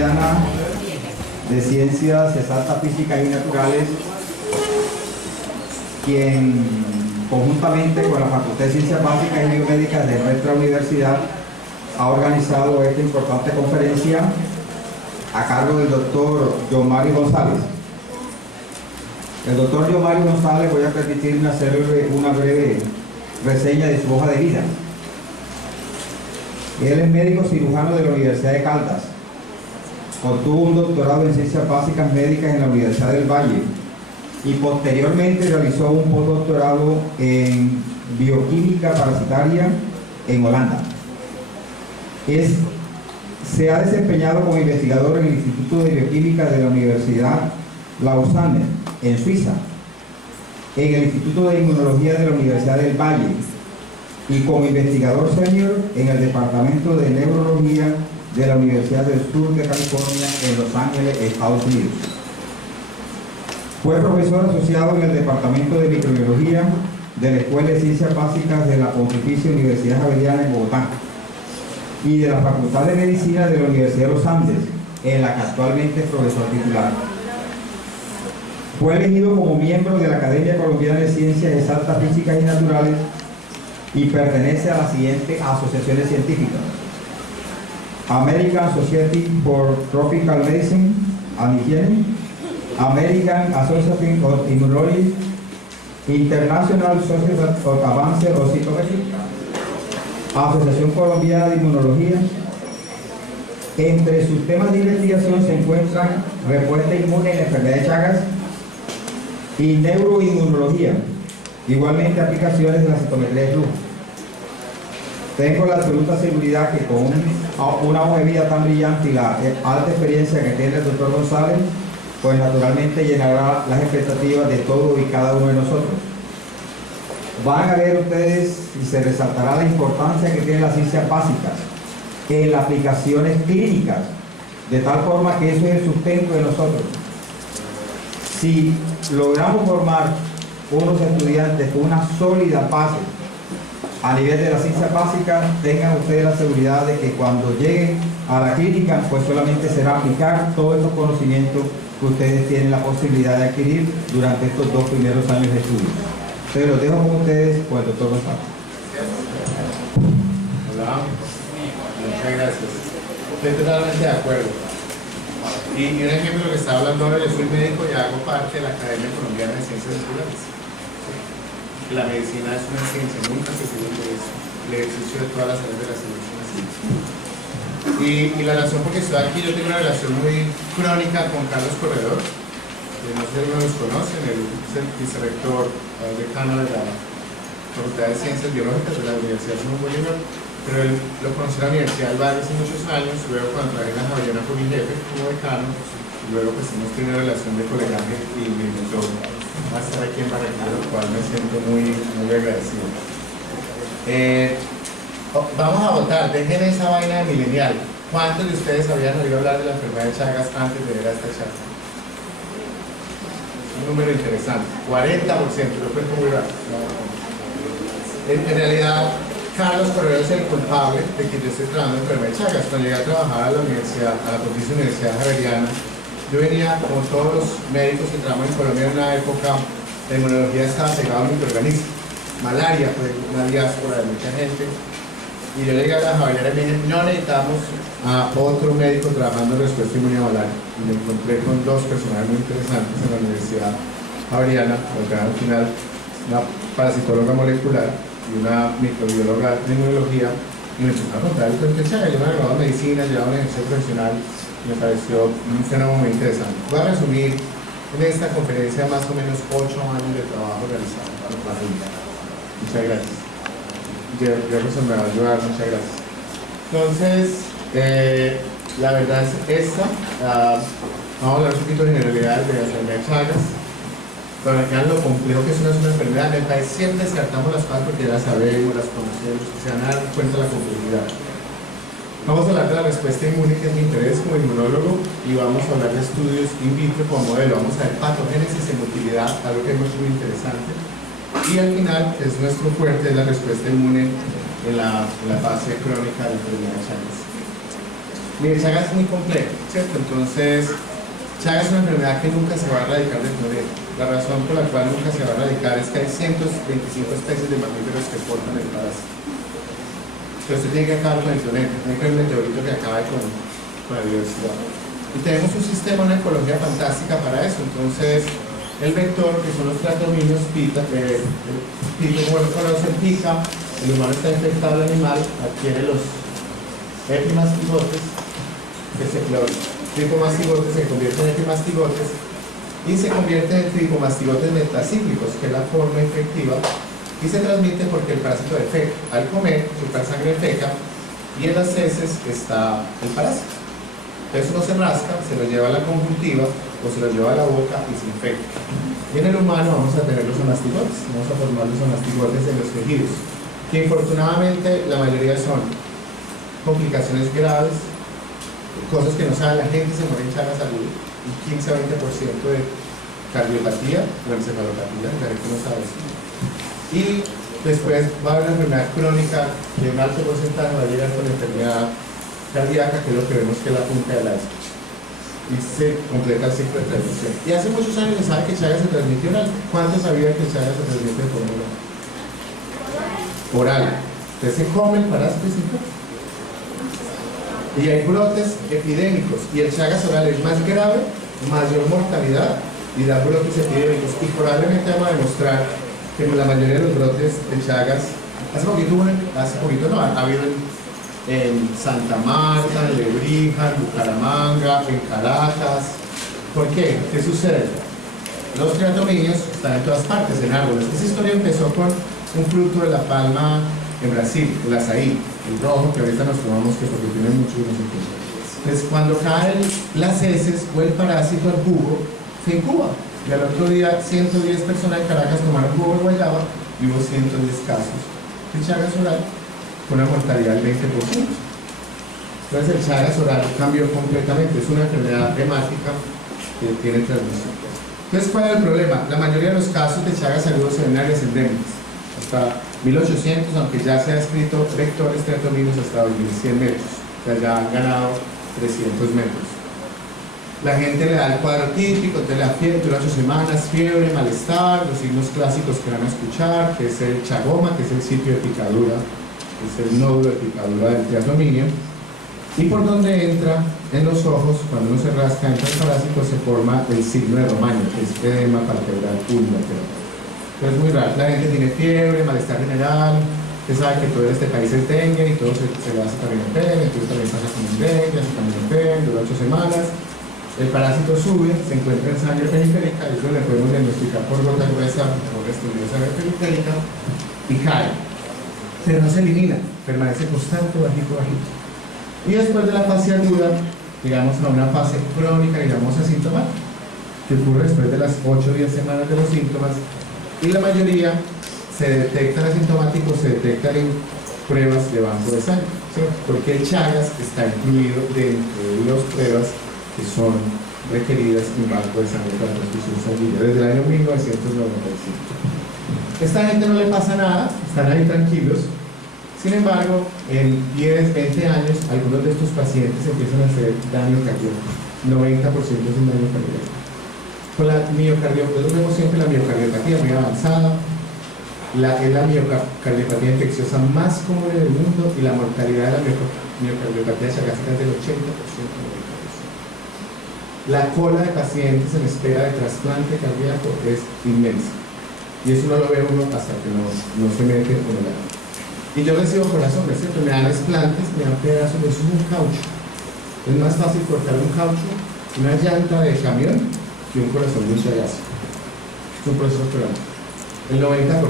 Javeriana de Ciencias Exactas, Físicas y Naturales, quien conjuntamente con la Facultad de Ciencias Básicas y Biomédicas de nuestra universidad ha organizado esta importante conferencia a cargo del doctor John Mario González. El doctor John Mario González, voy a permitirme hacerle una breve reseña de su hoja de vida. Él es médico cirujano de la Universidad de Caldas. Obtuvo un doctorado en Ciencias Básicas Médicas en la Universidad del Valle y posteriormente realizó un postdoctorado en Bioquímica Parasitaria en Holanda. Se ha desempeñado como investigador en el Instituto de Bioquímica de la Universidad Lausanne, en Suiza, en el Instituto de Inmunología de la Universidad del Valle y como investigador senior en el Departamento de Neurología de la Universidad del Sur de California en Los Ángeles, Estados Unidos. Fue profesor asociado en el Departamento de Microbiología de la Escuela de Ciencias Básicas de la Pontificia Universidad Javeriana en Bogotá y de la Facultad de Medicina de la Universidad de los Andes, en la que actualmente es profesor titular. Fue elegido como miembro de la Academia Colombiana de Ciencias Exactas, Físicas y Naturales y pertenece a las siguientes asociaciones científicas: American Society for Tropical Medicine and Hygiene, American Association of Immunology, International Society of Advanced Oncology, Asociación Colombiana de Inmunología. Entre sus temas de investigación se encuentran respuesta inmune en la enfermedad de Chagas y neuroinmunología, igualmente aplicaciones de la citometría de flujo. Tengo la absoluta seguridad que con una hoja de vida tan brillante y la alta experiencia que tiene el doctor González, pues naturalmente llenará las expectativas de todos y cada uno de nosotros. Van a ver ustedes y se resaltará la importancia que tienen las ciencias básicas en las aplicaciones clínicas, de tal forma que eso es el sustento de nosotros. Si logramos formar unos estudiantes con una sólida base a nivel de las ciencias básicas, tengan ustedes la seguridad de que cuando lleguen a la clínica, pues solamente será aplicar todos estos conocimientos que ustedes tienen la posibilidad de adquirir durante estos 2 primeros años de estudio. Entonces los dejo con ustedes con el doctor González. Hola, muchas gracias. Estoy totalmente de acuerdo. Y un ejemplo de lo que estaba hablando ahora, yo soy médico y hago parte de la Academia Colombiana de Ciencias Naturales. La medicina es una ciencia muy accesible por eso, el ejercicio de todas las áreas de la ciencia es una ciencia. Y la razón por que estoy aquí, yo tengo una relación muy crónica con Carlos Corredor, no sé si algunos los conocen, él es el vicerrector decano de la Facultad de Ciencias Biológicas de la Universidad Simón Bolívar, pero él lo conocí en la Universidad del Valle hace muchos años, luego cuando trabajé en la Javeriana fue mi jefe como decano, y luego pues hemos tenido una relación de colegaje y me invitó a estar aquí en Barranquilla, lo cual me siento muy agradecido. Vamos a votar, dejen esa vaina de milenial. ¿Cuántos de ustedes habían oído hablar de la enfermedad de Chagas antes de ver a esta charla? Un número interesante, 40%, lo cuento muy rápido. En realidad, Carlos Corredor es el culpable de que yo esté trabajando en enfermedad de Chagas. Cuando llegué a trabajar a la universidad, a la Pontificia Universidad Javeriana, yo venía, como todos los médicos que trabajamos en Colombia en una época, la inmunología estaba pegada a un microorganismo. Malaria fue una diáspora de mucha gente. Y yo llegué a la Javeriana y me dije, no necesitamos a otro médico trabajando en respuesta inmune a malaria. Y me encontré con 2 personajes muy interesantes en la Universidad Javeriana, al final, una parasitóloga molecular y una microbióloga de inmunología, y me empezaron a contar el cuento de Chagas. Yo me gradué en medicina, llevaba un ejercicio profesional, y me pareció un fenómeno muy interesante. Voy a resumir en esta conferencia más o menos 8 años de trabajo realizado por la Junta. Muchas gracias. Jefferson me va a ayudar, muchas gracias. Entonces, la verdad es esta. Vamos a hablar un poquito de generalidades de la enfermedad de Chagas. Para que vean lo complejo que es una enfermedad. En el país siempre descartamos las cosas porque ya las sabemos, las conocemos, se van a dar cuenta de la complejidad. Vamos a hablar de la respuesta inmune, que es mi interés como inmunólogo, y vamos a hablar de estudios in vitro como modelo. Vamos a ver patogénesis en motilidad, algo que es muy interesante. Y al final, es nuestro fuerte, es la respuesta inmune en la fase crónica de la enfermedad de Chagas. Mire, Chagas es muy complejo, ¿cierto? Entonces, Chagas es una enfermedad que nunca se va a erradicar del planeta. La razón por la cual nunca se va a erradicar es que hay 125 especies de mamíferos que portan el parásito. Pero usted tiene que acabar con el planeta, tiene que haber un meteorito que acabe con la biodiversidad. Y tenemos un sistema, una ecología fantástica para eso. Entonces, el vector, que son los tratominios, pica, como lo conocen, pica, el humano está infectado, el animal adquiere los epimastigotes, los tricomastigotes se convierten en epimastigotes y se convierten en tricomastigotes metacíclicos, que es la forma infectiva, y se transmite porque el parásito defeca. Al comer, su sangre feca y en las heces está el parásito. Entonces uno se rasca, se lo lleva a la conjuntiva o se lo lleva a la boca y se infecta. Y en el humano vamos a tener los omastigotes, vamos a formar los omastigotes en los tejidos, que infortunadamente la mayoría son complicaciones graves, cosas que no sabe la gente, se muere en Chagas agudo, y 15-20% de cardiopatía o encefalopatía, la gente no sabe eso. Y después va a haber una enfermedad crónica de un alto porcentaje, va a llegar con enfermedad cardíaca, que es lo que vemos que es la punta del iceberg. Y se completa el ciclo de transmisión. Y hace muchos años se sabe que Chagas se transmite oral. ¿Cuántos sabían que Chagas se transmite de forma oral? Oral. Usted se come el parásito y se infecta. Y hay brotes epidémicos. Y el Chagas oral es más grave, mayor mortalidad y da brotes epidémicos. Y probablemente vamos a demostrar que la mayoría de los brotes de Chagas, hace poquito no, ha habido en Santa Marta, en Lebrija, en Bucaramanga, en Caracas. ¿Por qué? ¿Qué sucede? Los triatominios están en todas partes, en árboles. Esa historia empezó con un fruto de la palma en Brasil, el azaí, el rojo, que ahorita nos tomamos que porque tiene mucho y no sé qué. Entonces, cuando caen las heces o el parásito al jugo, se incuba. Y al otro día, 110 personas en Caracas tomaron jugo de guayaba y hubo 110 casos de Chagas oral con una mortalidad del 20%. Entonces, el Chagas oral cambió completamente. Es una enfermedad hemática que tiene transmisión. Entonces, ¿cuál es el problema? La mayoría de los casos de Chagas agudo se ven en áreas endémicas. Hasta 1800, aunque ya se ha escrito vectores triatominios hasta 2100 metros. O sea, ya han ganado 300 metros. La gente le da el cuadro típico, entonces la fiebre dura 8 semanas, fiebre, malestar, los signos clásicos que van a escuchar, que es el chagoma, que es el sitio de picadura, que es el nódulo de picadura del triatominio. Y por donde entra, en los ojos, cuando uno se rasca, entra el parásito, se forma el signo de Romaño, que es edema palpebral unilateral. Entonces es muy raro, la gente tiene fiebre, malestar general, usted sabe que todo este país es dengue y todo se le hace también en pene, entonces también pasa con el dengue, hace también en pene, dura 8 semanas. El parásito sube, se encuentra en sangre periférica, eso le podemos diagnosticar por gota gruesa o estudio de sangre periférica y cae. Pero no se elimina, permanece constante, bajito, bajito. Y después de la fase aguda, llegamos a una fase crónica, digamos asintomática, que ocurre después de las 8 o 10 semanas de los síntomas, y la mayoría se detectan asintomáticos, se detectan en pruebas de banco de sangre, ¿sí? Porque el Chagas está incluido dentro de las pruebas que son requeridas en banco de sangre para transfusión sanguínea desde el año 1995. Esta gente no le pasa nada, están ahí tranquilos. Sin embargo, en 10, 20 años, algunos de estos pacientes empiezan a hacer daño cardíaco. 90% es un daño cardíaco. Con la miocardiopatía, nosotros vemos siempre la miocardiopatía muy avanzada, es la miocardiopatía infecciosa más común en el mundo y la mortalidad de la miocardiopatía chagásica es del 80%. La cola de pacientes en espera de trasplante cardíaco es inmensa. Y eso no lo ve uno hasta que no se mete con el agua. Y yo recibo corazones, ¿cierto? Me dan explantes, me dan pedazos, eso es un caucho. Es más fácil cortar un caucho, una llanta de camión, que un corazón de un chayazo. Es un proceso crónico. El 90%.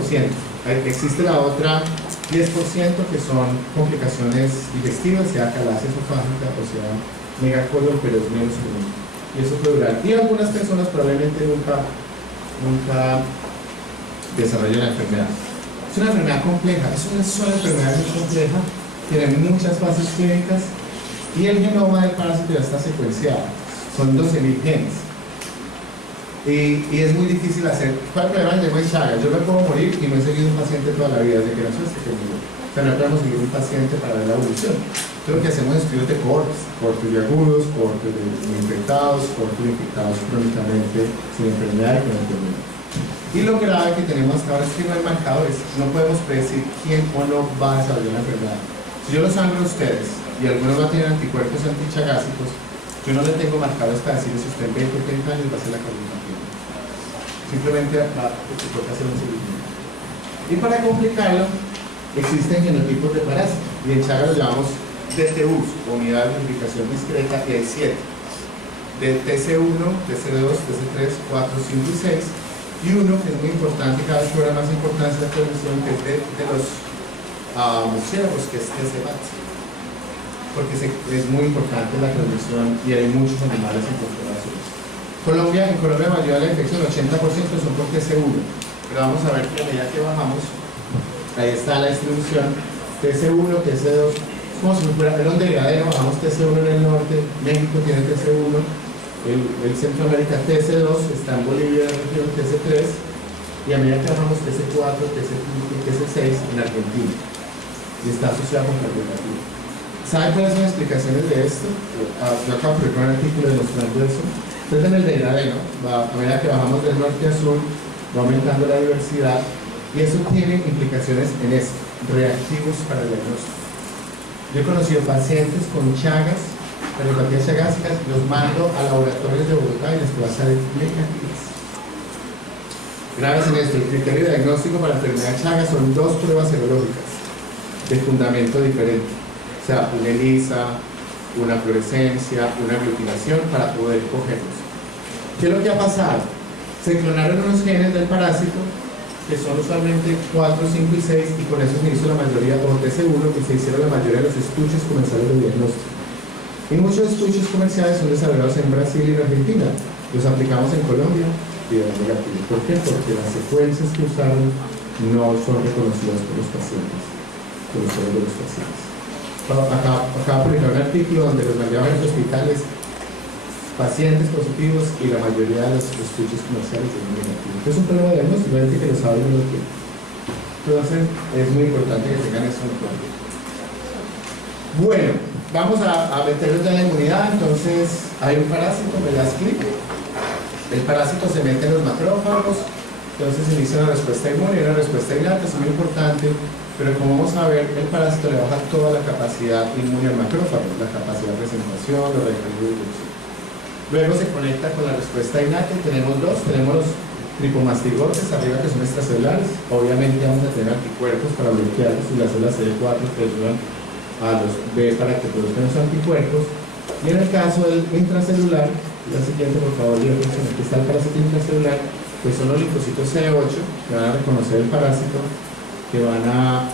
Existe la otra 10% que son complicaciones digestivas, sea calacia esofágica o sea megacolon, pero es menos común. Y eso puede durar. Y algunas personas probablemente nunca desarrollan la enfermedad. Es una enfermedad compleja, es una sola enfermedad muy compleja, tiene muchas fases clínicas y el genoma del parásito ya está secuenciado. Son 12.000 genes. Y es muy difícil hacer. ¿Cuál problema llegó en Chagas? Yo me puedo morir y no he seguido un paciente toda la vida, desde que nació hasta que murió. O sea, no podemos seguir un paciente para ver la evolución. Entonces, lo que hacemos es estudios de cortes de agudos, cortes de infectados, cortes de infectados crónicamente, sin enfermedad y con enfermedad. Y lo grave que tenemos hasta ahora es que no hay marcadores, no podemos predecir quién o no va a desarrollar la enfermedad. Si yo los sangro a ustedes y algunos van a tener anticuerpos antichagásicos, yo no le tengo marcadores para decirles si usted en 20 o 30 años va a ser la cardiopatia. Simplemente toca hacer un seguimiento. Y para complicarlo, existen genotipos de parásitos, y en Chagas los llamamos DTUs, unidad de identificación discreta, y hay 7. De TC1, TC2, TC3, 4, 5 y 6, y uno que es muy importante, cada vez cobra más importancia la transmisión, que es de los murciélagos, que es TC-BAT, porque es muy importante la transmisión y hay muchos animales incorporados. En Colombia la mayoría de la infección, 80% son por TC1, pero vamos a ver que a medida que bajamos, ahí está la distribución, TC1, TC2, como si fuera el degradero, bajamos TC1 en el norte, México tiene TC1, el Centroamérica TC2, está en Bolivia, en la región TC3, y a medida que bajamos TC4, TC5 y TC6 en Argentina, y está asociado con la cardiopatia. ¿Saben cuáles son las explicaciones de esto? Yo acabo de publicar un artículo demostrando eso. Entonces en el degradero, a medida que bajamos del norte a sur, va aumentando la diversidad, y eso tiene implicaciones en esto, reactivos para el diagnóstico. Yo he conocido pacientes con chagas, cardiopatías chagásicas, los mando a laboratorios de Bogotá y les puedo hacer negativas. Graves en esto, el criterio de diagnóstico para la enfermedad de Chagas son 2 pruebas serológicas de fundamento diferente, o sea, una ELISA, una fluorescencia, una aglutinación para poder cogerlos. ¿Qué es lo que ha pasado? Se clonaron unos genes del parásito que son usualmente 4, 5 y 6, y con eso se hizo la mayoría, o TC1, que se hicieron la mayoría de los estuches comerciales de diagnóstico. Y muchos estuches comerciales son desarrollados en Brasil y en Argentina. Los aplicamos en Colombia y de negativo. ¿Por qué? Porque las secuencias que usaron no son reconocidas por los pacientes, por los de los pacientes. Acabo de publicar un artículo donde los mandé a varios hospitales, pacientes positivos, y la mayoría de los estudios comerciales son negativos. Es un problema de diagnóstico, hay gente que lo sabe y no lo tiene. Entonces, es muy importante que tengan eso en cuenta. Bueno, vamos a meternos ya en la inmunidad. Entonces, hay un parásito, me la explico. El parásito se mete en los macrófagos, entonces inicia una respuesta inmune y una respuesta innata, es muy importante, pero como vamos a ver, el parásito le baja toda la capacidad inmune al macrófago, la capacidad de presentación, los radicales de producción. Luego se conecta con la respuesta innata y tenemos dos, tenemos los tripomastigotes arriba que son extracelulares, obviamente vamos a tener anticuerpos para bloquearlos y las células CD4 que ayudan a los B para que produzcan los anticuerpos, y en el caso del intracelular, la siguiente por favor, aquí está el parásito intracelular, pues son los linfocitos CD8 que van a reconocer el parásito, que van a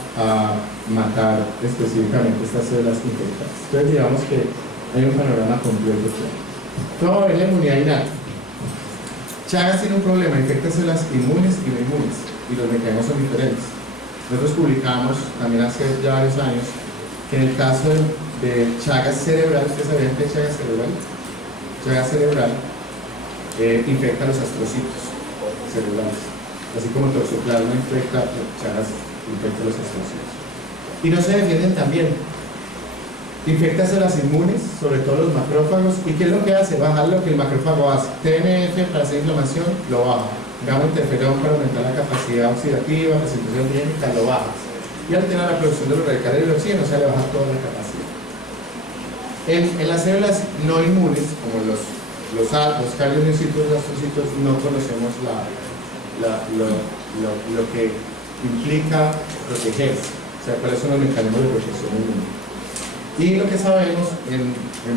matar específicamente estas células infectadas. Entonces digamos que hay un panorama completo. Vamos a ver la inmunidad innata. Chagas tiene un problema, infecta células inmunes y no inmunes, y los mecanismos son diferentes. Nosotros publicamos también hace ya varios años que en el caso de Chagas cerebral, ¿ustedes sabían que Chagas cerebral? Chagas cerebral infecta los astrocitos cerebrales, así como toxoplasma infecta, Chagas infecta los astrocitos. Y no se defienden también. Infecta células inmunes, sobre todo los macrófagos, y ¿qué es lo que hace? Bajar lo que el macrófago hace. TNF para hacer inflamación, lo baja. Gamma interferón para aumentar la capacidad oxidativa, presentación biológica, lo baja. Y altera la producción de los radicales de oxígeno, o sea, le baja toda la capacidad. En las células no inmunes, como los cardiomiocitos, los astrocitos, no conocemos lo que implica protegerse, o sea, cuáles son los mecanismos de protección inmune. Y lo que sabemos en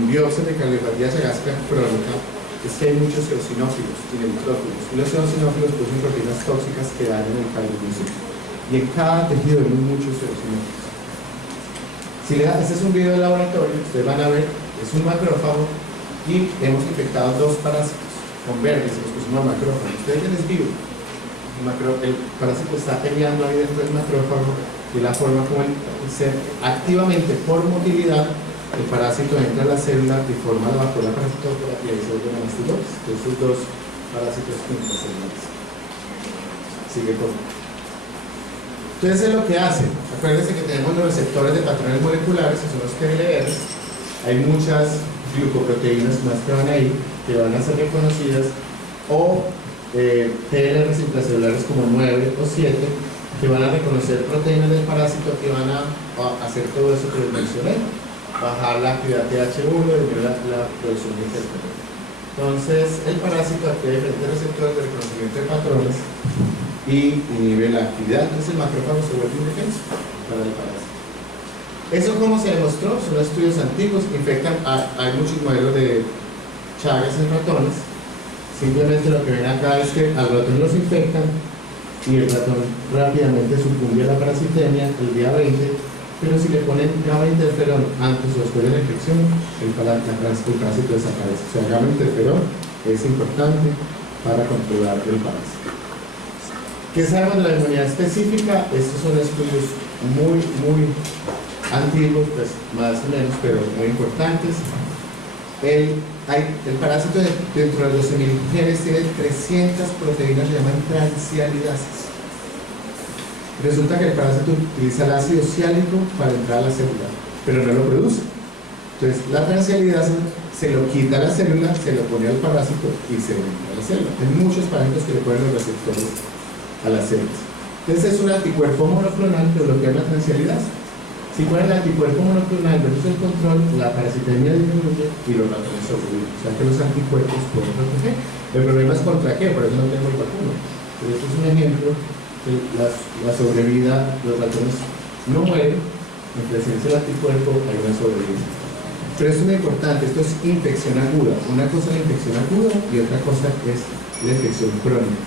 biopsias de cardiopatía chagásica crónica es que hay muchos eosinófilos y neutrófilos, y los eosinófilos producen proteínas tóxicas que dañan el cardiomiocito, y en cada tejido hay muchos eosinófilos. Este es un video de laboratorio, ustedes van a ver, es un macrófago y hemos infectado 2 parásitos con verdes, los pusimos macrófagos. Ustedes ven, es vivo. El parásito está peleando ahí dentro del macrófago, y la forma como activamente por motilidad el parásito entra a la célula y forma la vacuola parasitófora, y ahí se vuelven mastigotes. Estos 2 parásitos intracelulares. Sigue con. Entonces es lo que hace. Acuérdense que tenemos los receptores de patrones moleculares, que son los PLRs. Hay muchas glucoproteínas más que van ahí, que van a ser reconocidas, o PLRs intracelulares como 9 o 7, que van a reconocer proteínas del parásito que van a hacer todo eso que les mencioné, bajar la actividad TH1, disminuir la producción de interferón. Entonces, el parásito activa diferentes receptores de reconocimiento de patrones y inhibe la actividad. Entonces, el macrófago se vuelve indefenso para el parásito. ¿Eso cómo se demostró? Son estudios antiguos que infectan. Hay muchos modelos de Chagas en ratones. Simplemente lo que ven acá es que al ratón los infectan y el ratón rápidamente sucumbe a la parasitemia el día 20, pero si le ponen gamma interferón antes o después de la infección, el parásito desaparece. O sea, gamma interferón es importante para controlar el parásito. ¿Qué sabemos de la inmunidad específica? Estos son estudios muy antiguos, pues más o menos, pero muy importantes. El parásito dentro de los 12.000 genes tiene 300 proteínas que se llaman transialidases. Resulta que el parásito utiliza el ácido ciálico para entrar a la célula, pero no lo produce. Entonces la transialidase se lo quita a la célula, se lo pone al parásito y se entra a la célula. Hay muchos parásitos que le ponen los receptores a las células. Entonces es un anticuerpo monoclonal que bloquea la transialidase. Si fuera el anticuerpo monoclonal versus el control, la parasitemia disminuye y los ratones sobreviven. O sea que los anticuerpos pueden proteger. El problema es contra qué, por eso no tenemos vacuna. Pero esto es un ejemplo de la sobrevida. Los ratones no mueren, en presencia del anticuerpo hay una sobrevida. Pero esto es muy importante, esto es infección aguda. Una cosa es la infección aguda y otra cosa es la infección crónica.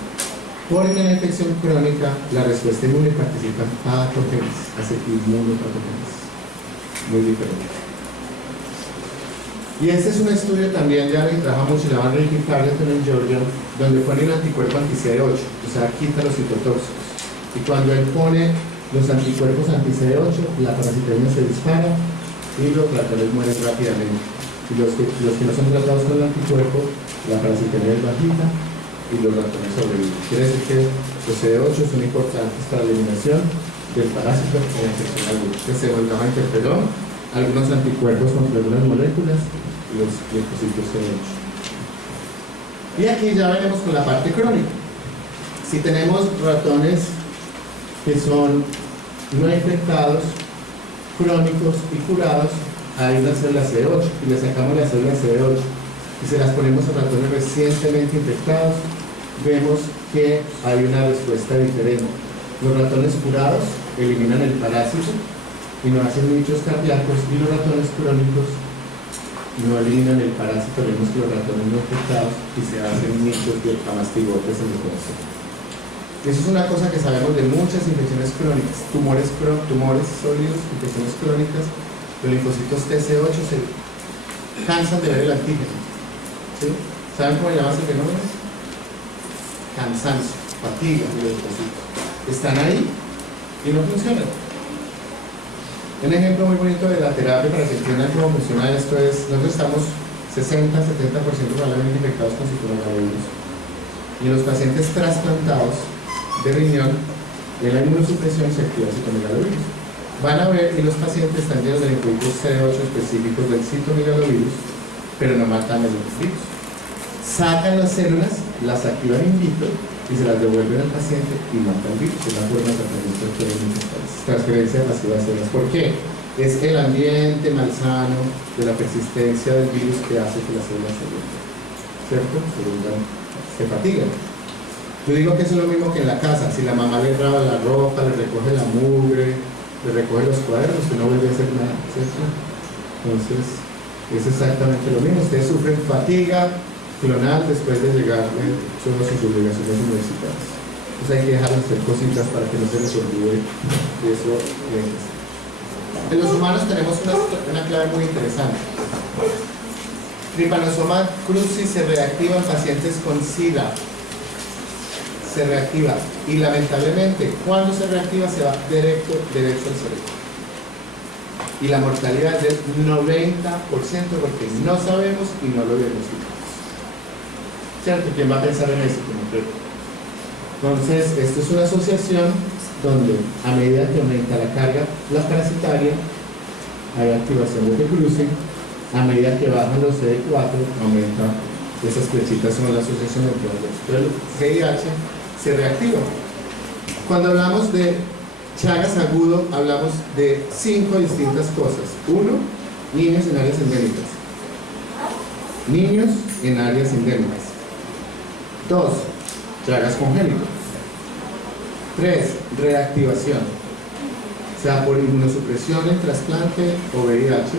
Porque en la infección crónica la respuesta inmune participa en patogénesis, hace inmunopatogénesis, muy diferente. Y este es un estudio también de alguien que trabaja mucho, se llama Ricky Carleton en Georgia, donde pone un anticuerpo anti-CD8, o sea, quita los citotóxicos. Y cuando él pone los anticuerpos anti-CD8, la parasitemia se dispara y los ratones mueren rápidamente. Y los que no son tratados con el anticuerpo, la parasitemia es bajita y los ratones sobreviven. Quiere decir que los CD8 son importantes para la eliminación del parásito en la infección aguda. Se volcaba interferón, algunos anticuerpos contra algunas moléculas y los linfocitos CD8. Y aquí ya venimos con la parte crónica. Si tenemos ratones que son no infectados, crónicos y curados, hay una célula CD8 y le sacamos la célula CD8 y se las ponemos a ratones recientemente infectados, vemos que hay una respuesta diferente. Los ratones curados eliminan el parásito y no hacen nichos cardíacos, y los ratones crónicos no eliminan el parásito. Vemos que los ratones no infectados y se hacen nichos de amastigotes en el corazón. Eso es una cosa que sabemos de muchas infecciones crónicas, tumores sólidos, infecciones crónicas. Los linfocitos TC8 se cansan de ver el antígeno. ¿Sí? ¿Saben cómo llaman ese fenómeno? Cansancio, fatiga de los linfocitos. Están ahí y no funcionan. Un ejemplo muy bonito de la terapia para que entiendan cómo funciona esto es: nosotros estamos 60-70% probablemente infectados con citomegalovirus, y en los pacientes trasplantados de riñón, en la inmunosupresión se activa el citomegalovirus. Van a ver que los pacientes están llenos de linfocitos CD8 específicos del citomegalovirus, pero no matan el virus. Sacan las células, las activan in vitro y se las devuelven al paciente y matan el virus. Es la forma de tratamiento que hay en muchos países. Transferencia masiva de células. ¿Por qué? Es el ambiente malsano de la persistencia del virus que hace que las células se vuelvan, ¿cierto? Se fatigan. Yo digo que eso es lo mismo que en la casa. Si la mamá le lava la ropa, le recoge la mugre, le recoge los cuadernos, usted no vuelve a hacer nada, ¿cierto? Entonces, es exactamente lo mismo. Ustedes sufren fatiga clonal después de llegar a sus obligaciones universitarias. Entonces hay que dejar de hacer cositas para que no se les olvide eso. En los humanos tenemos una clave muy interesante. Trypanosoma cruzi se reactiva en pacientes con SIDA. Se reactiva, y lamentablemente cuando se reactiva se va derecho al cerebro, y la mortalidad es del 90% porque no sabemos y no lo diagnosticamos, ¿cierto? ¿Quién va a pensar en eso como creo? Entonces, esto es una asociación donde a medida que aumenta la carga, la parasitaria, hay activación de cruce, a medida que bajan los CD4, aumenta esas flechitas, son la asociación entre los dos. Pero el VIH se reactiva. Cuando hablamos de Chagas agudo, hablamos de 5 distintas cosas. 1, niños en áreas endémicas. Niños en áreas endémicas. 2, Chagas congénitas. 3, reactivación, sea por inmunosupresión, el trasplante o VIH.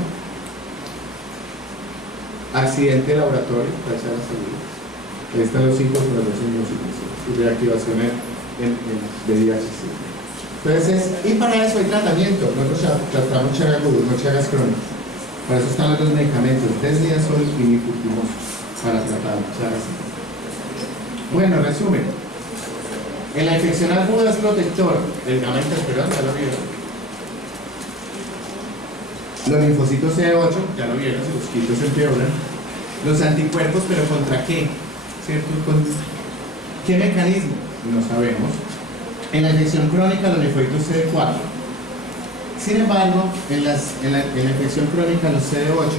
Accidente de laboratorio, la Chagas agudas. Ahí están los 5 por las inmunosupresiones y reactivación en VIH. Entonces, y para eso hay tratamiento. Nosotros tratamos Chagas agudas, no Chagas crónicas. Para eso están los dos medicamentos, desniazol y nifurtimox, para tratar Chagas. Bueno, resumen. En la infección aguda es protector, el gamma interferón, ya lo vieron. Los linfocitos CD8, ya lo vieron, si los quito se empeoran. Los anticuerpos, pero ¿contra qué? ¿Cierto? ¿Qué mecanismo? No sabemos. En la infección crónica, los linfocitos CD4. Sin embargo, en la infección crónica, los CD8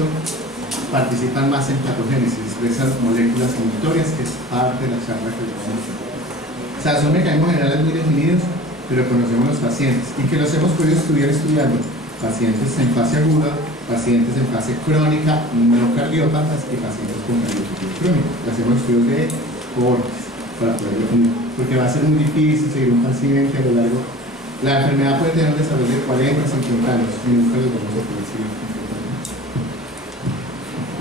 participan más en patogénesis de esas moléculas inhibitorias, que es parte de la charla que vamos a hacer. O sea, son mecanismos generales muy definidos, pero conocemos los pacientes y que los hemos podido estudiar estudiando pacientes en fase aguda, pacientes en fase crónica, no cardiópatas y pacientes con cardiopatía crónica. Hacemos estudios de cohortes para poder definir, porque va a ser muy difícil seguir un paciente a lo largo. La enfermedad puede tener un desarrollo de 40 a 50 años y nunca los vamos a poder seguir.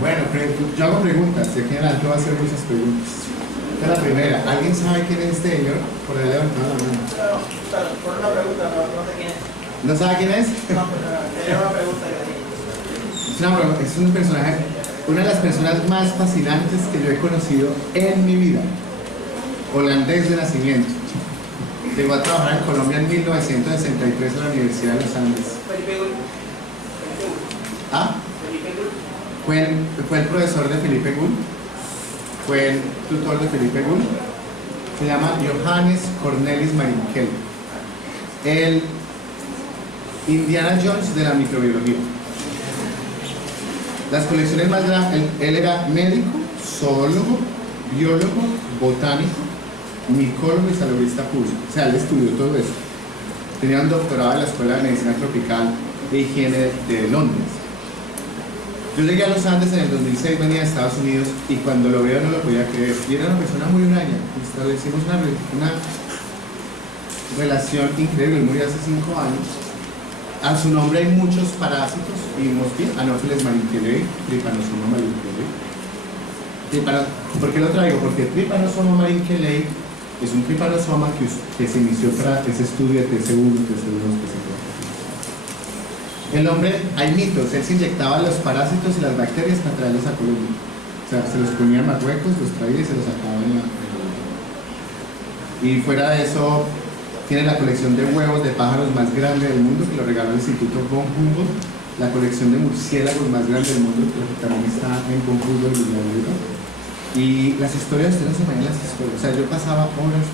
Bueno, yo hago preguntas, de aquí en adelante va a hacer muchas preguntas. Esta es la primera. ¿Alguien sabe quién es este señor? Por ahí levantado la mano. Por una pregunta, no sé quién es. ¿No sabe quién es? No, pero tenía una pregunta que Es un personaje, una de las personas más fascinantes que yo he conocido en mi vida. Holandés de nacimiento. Llegó a trabajar en Colombia en 1963 en la Universidad de los Andes. Felipe Gul. ¿Ah? Felipe Gul. Fue el profesor de Felipe Gul. Fue el tutor de Felipe Gul. Se llama Johannes Cornelis Marinkel. El Indiana Jones de la microbiología. Las colecciones más grandes, él era médico, zoólogo, biólogo, botánico, micólogo y salubrista público. O sea, él estudió todo eso. Tenía un doctorado en la Escuela de Medicina Tropical de Higiene de Londres. Yo llegué a los Andes en el 2006, venía de Estados Unidos y cuando lo veo no lo podía creer. Y era una persona muy huraña. Establecimos una relación increíble. Él murió hace 5 años. A su nombre hay muchos parásitos y mosquitos, Anopheles marinkelei, Trypanosoma marinkelei. ¿Por qué lo traigo? Porque Trypanosoma marinkelei es un trypanosoma que se inició para ese estudio de TC1, TC2, TC4. El hombre, hay mitos, él se inyectaba los parásitos y las bacterias para traerlos a Colombia. O sea, se los ponía en Marruecos, los traía y se los sacaba en la Y fuera de eso, tiene la colección de huevos de pájaros más grande del mundo, que lo regaló el Instituto von Humboldt, la colección de murciélagos más grande del mundo, que también está en von Humboldt y las historias, ustedes no se imaginan las historias, o sea, yo pasaba horas.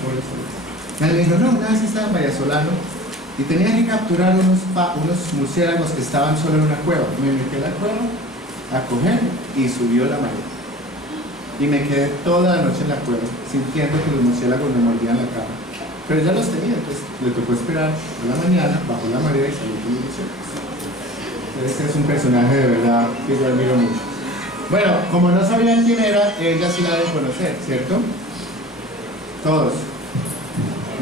Me dijo, no, una vez estaba en Vallasolano y tenía que capturar unos murciélagos que estaban solo en una cueva. Me metí a la cueva a coger y subió la marea. Y me quedé toda la noche en la cueva, sintiendo que los murciélagos me mordían la cara. Pero ya los tenía, entonces le tocó esperar a la mañana, bajó la marea y salió con los murciélagos. Este es un personaje de verdad que yo admiro mucho. Bueno, como no sabían quién era, ella sí la deben conocer, ¿cierto? Todos.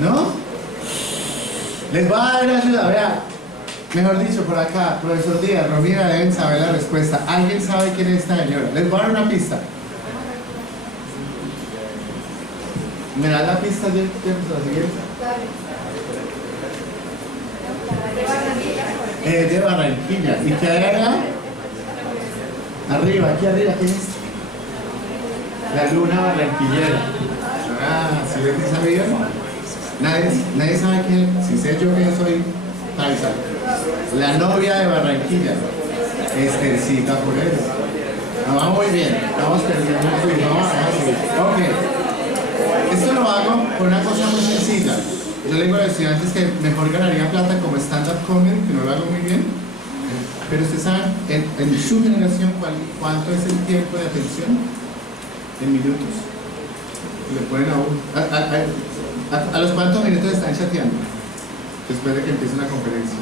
¿No? Les voy a dar ayuda, vea. Mejor dicho, por acá, profesor Díaz, Romina deben saber la respuesta. ¿Alguien sabe quién es esta señora? Les voy a dar una pista. ¿Me da la pista yo? La siguiente. De Barranquilla. ¿Y qué hay allá? Arriba, aquí arriba, ¿qué es? La luna barranquillera. Ah, ¿sí ves que sabe yo? Nadie sabe quién. Si sé yo que soy paisa. La novia de Barranquilla. Estercita por eso. No, vamos muy bien. Vamos perdiendo. Vamos a seguir. Ok. Esto lo hago por una cosa muy sencilla. Yo le digo a los estudiantes que mejor ganaría plata como stand-up comedy, que no lo hago muy bien. Pero ustedes saben, en su generación, ¿cuánto es el tiempo de atención? En minutos. Le ponen a los cuántos minutos están chateando después de que empiece una conferencia.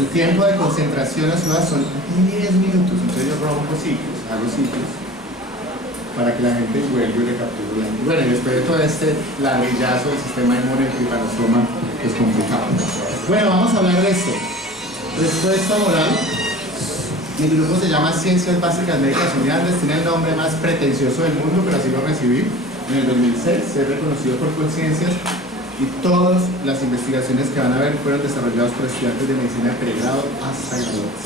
El tiempo de concentración a su edad son 10 minutos. Entonces yo rompo ciclos, hago ciclos para que la gente vuelva y recapture. Bueno, y después de todo este ladrillazo del sistema inmune y tiranosoma es complicado. Bueno, vamos a hablar de esto. Respuesta moral. Mi grupo se llama Ciencias Básicas Médicas Unidades. Tiene el nombre más pretencioso del mundo, pero así lo recibí en el 2006. Es reconocido por Conciencias y todas las investigaciones que van a ver fueron desarrolladas por estudiantes de medicina de pregrado hasta graduados.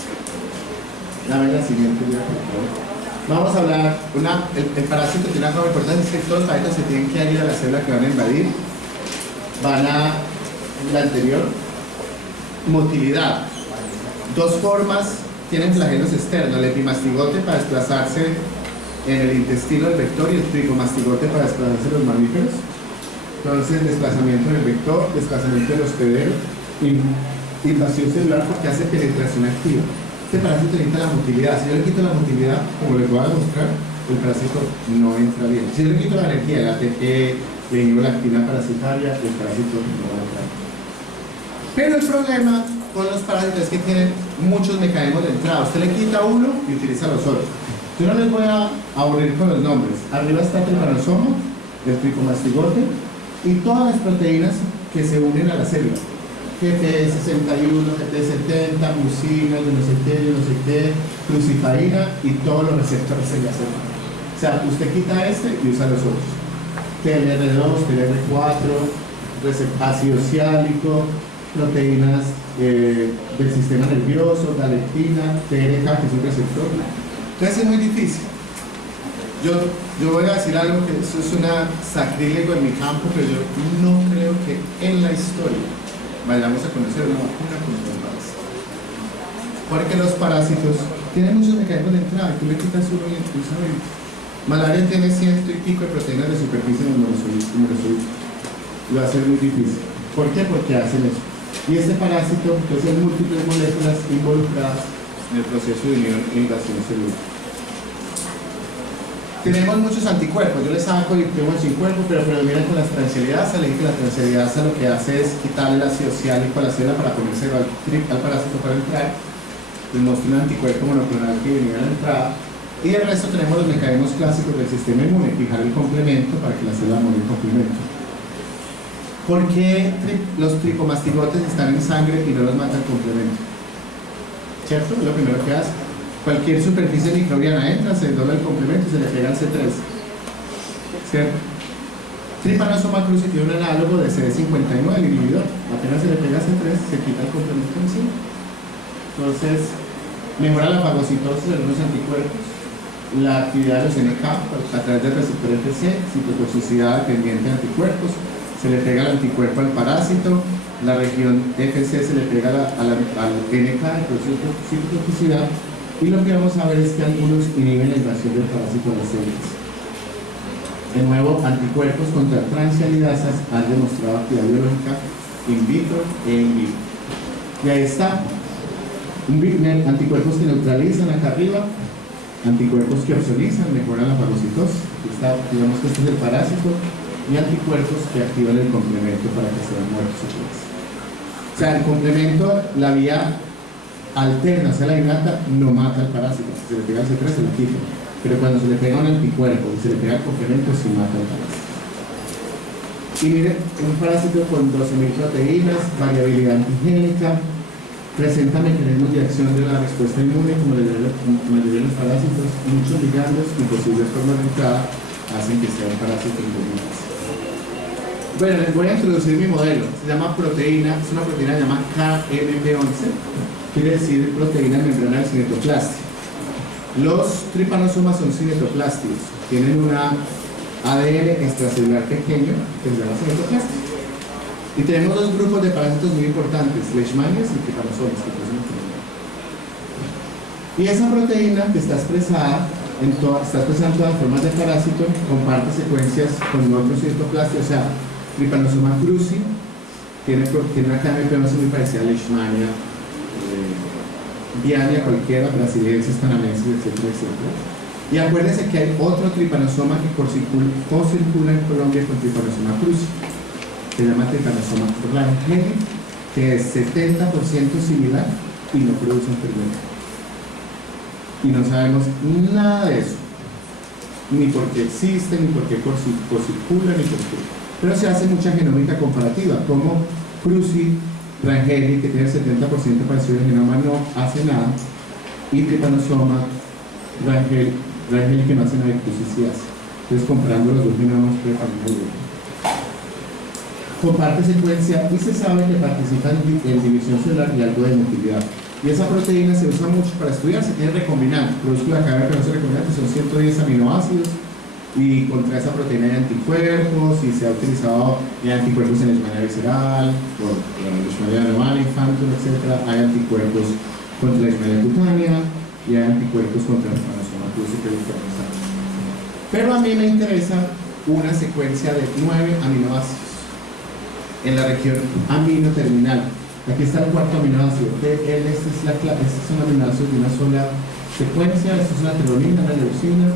Dame la siguiente idea, por favor. Vamos a hablar, el parásito tiene una forma importante, es que todos los parásitos se tienen que ir a la célula que van a invadir. Van a la anterior. Motilidad. Dos formas tienen flagelos externos, el epimastigote para desplazarse en el intestino del vector y el tricomastigote para desplazarse en los mamíferos. Entonces, desplazamiento del vector, desplazamiento del hospedero, invasión celular porque hace penetración activa. Este parásito necesita la motilidad. Si yo le quito la motilidad, como les voy a demostrar, el parásito no entra bien. Si yo le quito la energía, la ATP, le inhibo la actina parasitaria, el parásito no va a entrar. Pero el problema con los parásitos es que tienen muchos mecanismos de entrada. Usted le quita uno y utiliza los otros. Yo no les voy a aburrir con los nombres. Arriba está el trypanosoma, el tricomastigote y todas las proteínas que se unen a la célula. GT61, GT70, mucina, no sé qué, crucifaína y todos los receptores en la célula. O sea, usted quita este y usa los otros. TLR2, TLR4, ácido ciálico, proteínas del sistema nervioso, la leptina, TRK, que es un receptor. Entonces es muy difícil. Yo voy a decir algo que eso es una sacrílego en mi campo, pero yo no creo que en la historia vayamos a conocer una vacuna contra un parásito. Porque los parásitos tienen muchos mecanismos de entrada, tú le quitas uno y usa 20. Malaria tiene 100 y pico de proteínas de superficie en el monozoído. Lo hace muy difícil. ¿Por qué? Porque hacen eso. Y este parásito posee múltiples moléculas involucradas en el proceso de invasión celular. Tenemos muchos anticuerpos. Yo les saco y tengo sin cuerpo, pero predominan con la transgeliasa. Le dije que la transgeliasa lo que hace es quitarle el ácido ciálico a la célula para ponerse al parásito para entrar. Les muestro un anticuerpo monoclonal que venía a la entrada. Y el resto tenemos los mecanismos clásicos del sistema inmune, fijar el complemento para que la célula muera el complemento. ¿Por qué los tricomastigotes están en sangre y no los mata el complemento? ¿Cierto? Es lo primero que hace. Cualquier superficie microbiana entra, se dobla el complemento y se le pega al C3. ¿Cierto? Trypanosoma cruzi tiene un análogo de CD59, el inhibidor. Apenas se le pega C3, se quita el complemento encima. Entonces, mejora la fagocitosis de los anticuerpos, la actividad de los NK a través del receptor FC, citotoxicidad dependiente de anticuerpos, se le pega el anticuerpo al parásito, la región FC se le pega al NK, el citotoxicidad. Y lo que vamos a ver es que algunos inhiben la invasión del parásito a las células. De nuevo, anticuerpos contra transgeliasas han demostrado actividad biológica in vitro e in vivo. Y ahí está. Anticuerpos que neutralizan acá arriba, anticuerpos que opsonizan, mejoran la fagocitosis. Está, digamos que este es el parásito, y anticuerpos que activan el complemento para que sean muertos. O sea, el complemento, la vía alterna, o sea, la innata, no mata al parásito. Si se le pega al C3, se lo quita. Pero cuando se le pega un anticuerpo y se le pega el complemento, sí mata al parásito. Y miren, un parásito con 12.000 proteínas, variabilidad antigénica, presenta mecanismos de acción de la respuesta inmune, como la mayoría de los parásitos, muchos ligandos y posibles formas de entrada hacen que sea un parásito inmune. Bueno, les voy a introducir mi modelo. Se llama proteína, es una proteína llamada KMP11. Quiere decir proteína membrana del cinetoplastia. Los trypanosomas son cinetoplástidos, tienen una ADN extracelular pequeño que se llama cinetoplastia. Y tenemos dos grupos de parásitos muy importantes, leishmanias y trypanosomas. Y esa proteína que está expresada está expresada en todas formas de parásito, comparte secuencias con otros citoplastia, o sea, Trypanosoma cruzi tiene una KMP11 muy parecida a Leishmania, Viania cualquiera, brasiliensis, panamensis, etcétera, etcétera. Y acuérdense que hay otro tripanosoma que co-circula en Colombia con Trypanosoma cruzi, se llama Trypanosoma rangeli, que es 70% similar y no produce enfermedad. Y no sabemos nada de eso, ni por qué existe, ni por qué co-circula, ni por qué. Pero se hace mucha genómica comparativa, como cruzi, rangeli, que tiene 70% parecido al genoma, no hace nada, y Trypanosoma rangeli, que no hace nada, y cruzi sí hace. Entonces, comparando los dos genomas, puede cambiar el otro. Comparte secuencia y se sabe que participa en división celular y algo de motilidad. Y esa proteína se usa mucho para estudiar, se tiene recombinante. Produce la cadena que no se recombinante, son 110 aminoácidos. Y contra esa proteína hay anticuerpos y se ha utilizado anticuerpos en leishmania visceral, por la leishmania anual, infantil, etc. Hay anticuerpos contra la leishmania cutánea y hay anticuerpos contra el Trypanosoma cruzi que lo conocemos. Pero a mí me interesa una secuencia de 9 aminoácidos en la región amino terminal. Aquí está el cuarto aminoácido. Este es un aminoácido de una sola secuencia. Esta es una treonina, una leucina.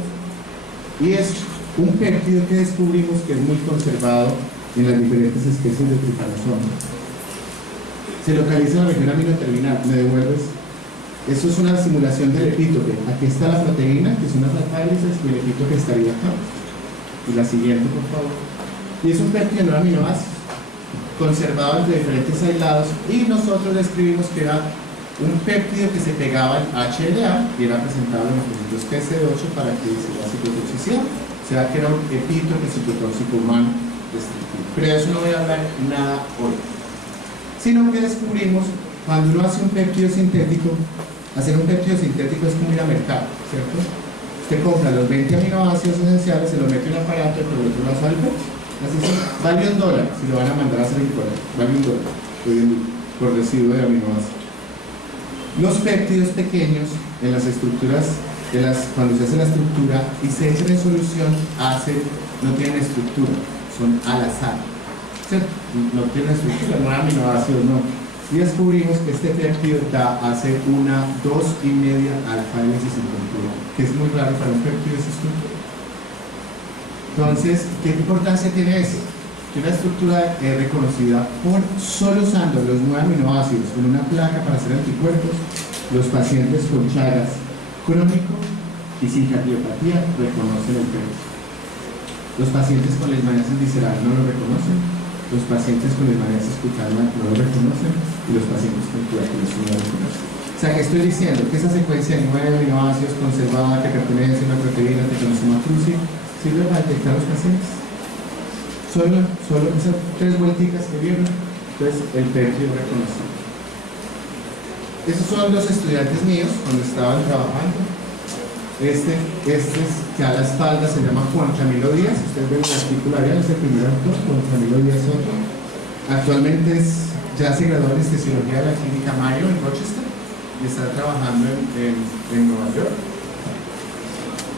Y es un péptido que descubrimos que es muy conservado en las diferentes especies de Trypanosoma. Se localiza en la región aminoterminal. ¿Me devuelves? Eso es una simulación del epítope. Aquí está la proteína, que es una hélices, y el epítope estaría acá. Y la siguiente, por favor. Y es un péptido de 9 aminoácidos, conservado entre diferentes aislados, y nosotros describimos que era un péptido que se pegaba al HLA y era presentado en los requisitos PC8 para que hiciera citotoxicidad. O sea que era un epítope citotóxico humano restrictivo. Pero de eso no voy a hablar nada hoy. Sino que descubrimos, cuando uno hace un péptido sintético, hacer un péptido sintético es como ir al mercado, ¿cierto? Usted compra los 20 aminoácidos esenciales, se lo mete en un aparato y por el otro lado sale el péptido. Así es, vale $1 si lo van a mandar a hacer en Corea, vale $1 hoy en día, por residuo de aminoácidos. Los péptidos pequeños en las estructuras, cuando se hace la estructura y se echan en solución, no tienen estructura, son al azar, ¿cierto? No tienen estructura, no hay aminoácidos, no. Y descubrimos que este péptido hace una 2,5 alfa-hélices sin estructura, que es muy raro para un péptido de esa estructura. Entonces, ¿qué importancia tiene eso? Que una estructura es reconocida solo usando los 9 aminoácidos en una placa para hacer anticuerpos. Los pacientes con Chagas crónico y sin cardiopatía reconocen el péptido. Los pacientes con leishmaniasis visceral no lo reconocen, los pacientes con leishmaniasis cutánea no lo reconocen y los pacientes con tuberculosis no lo reconocen. O sea que estoy diciendo que esa secuencia de 9 aminoácidos conservada que pertenece a una proteína Trypanosoma cruzi sirve para detectar a los pacientes. Solo esas 3 vuelticas que vieron, entonces el péptido reconocido. Esos son los estudiantes míos cuando estaban trabajando. Este que a la espalda se llama Juan Camilo Díaz. Ustedes ven el artículo Arial, es el primer autor. Juan Camilo Díaz Soto. Actualmente ya se graduó en anestesiología de la clínica Mayo en Rochester y está trabajando en Nueva York.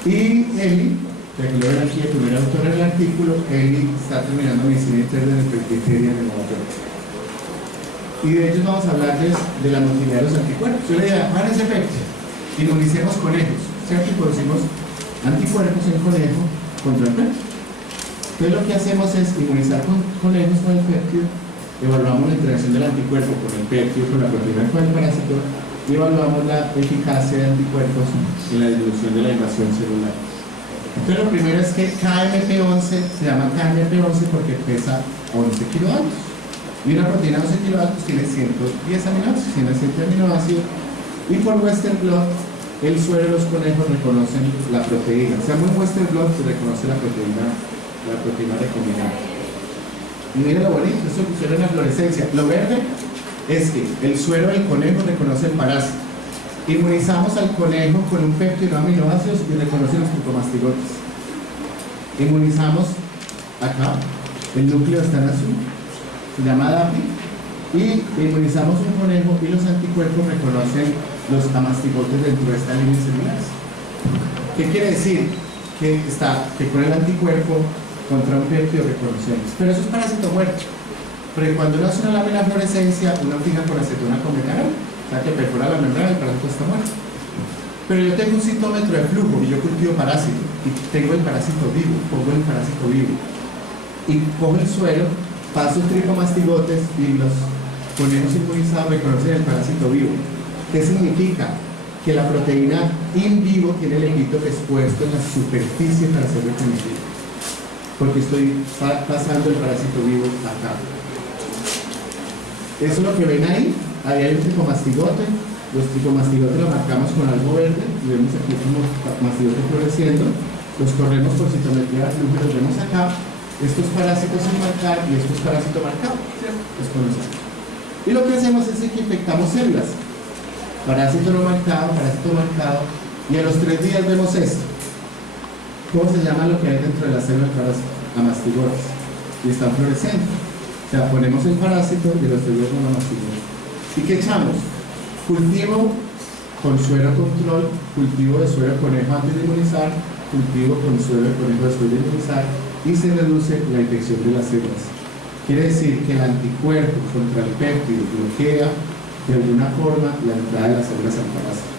Y Eli, ya que lo ven aquí, el primer autor del artículo, Eli está terminando medicina interna en el Presbyterian de Nueva York. Y de ellos vamos a hablarles de la motilidad de los anticuerpos. Yo le diría, para ese efecto, inmunicemos conejos, ¿cierto? Y producimos anticuerpos en conejo contra el péptido. Entonces lo que hacemos es inmunizar con conejos con el péptido, evaluamos la interacción del anticuerpo con el péptido, con la proteína con el parásito, y evaluamos la eficacia de anticuerpos en la disminución de la invasión celular. Entonces lo primero es que KMP11 se llama KMP11 porque pesa 11 kiloaltos. Y una proteína de 11 kiloaltos tiene 110 aminoácidos, tiene 100 aminoácidos. Y por Western blot, el suero de los conejos reconocen la proteína. O sea, muy Western blot se reconoce la proteína recombinada. Y miren lo bonito, eso pusieron en la fluorescencia. Lo verde es que el suero del conejo reconoce el parásito. Inmunizamos al conejo con un péptido de aminoácidos y reconoce los tricomastigotes. Inmunizamos acá, el núcleo está en azul, se llama DAPI, y inmunizamos un conejo y los anticuerpos reconocen los amastigotes dentro de esta línea celular. ¿Qué quiere decir? Que con el anticuerpo contra un péptido que conocemos. Pero eso es parásito muerto. Porque cuando uno hace una lámina de fluorescencia, uno fija con acetona con metanol, o sea que perfora la membrana y el parásito está muerto. Pero yo tengo un citómetro de flujo y yo cultivo parásito y tengo el parásito vivo, pongo el parásito vivo y cojo el suelo, paso tricomastigotes y los conejos inmunizados reconocen el parásito vivo. ¿Qué significa? Que la proteína in vivo tiene el epítope expuesto en la superficie para ser reconocido, porque estoy pasando el parásito vivo acá. Eso es lo que ven ahí. Ahí hay un tricomastigote. Los tricomastigotes los marcamos con algo verde y vemos aquí como mastigote floreciendo. Los corremos por citometría de flujo, los vemos acá. Estos parásitos sin marcar y estos parásitos marcados, los conocemos. Y lo que hacemos es que infectamos células. Parásito no marcado, parásito marcado, y a los 3 días vemos esto. ¿Cómo se llama lo que hay dentro de la célula del parásito? Amastigotes. Y están floreciendo. O sea, ponemos el parásito y los 3 días con amastigotes. ¿Y qué echamos? Cultivo con suero control, cultivo de suero de conejo antes de inmunizar, cultivo con suero de conejo después de inmunizar, y se reduce la infección de las células. Quiere decir que el anticuerpo contra el péptido bloquea de alguna forma la entrada de las células al parásito.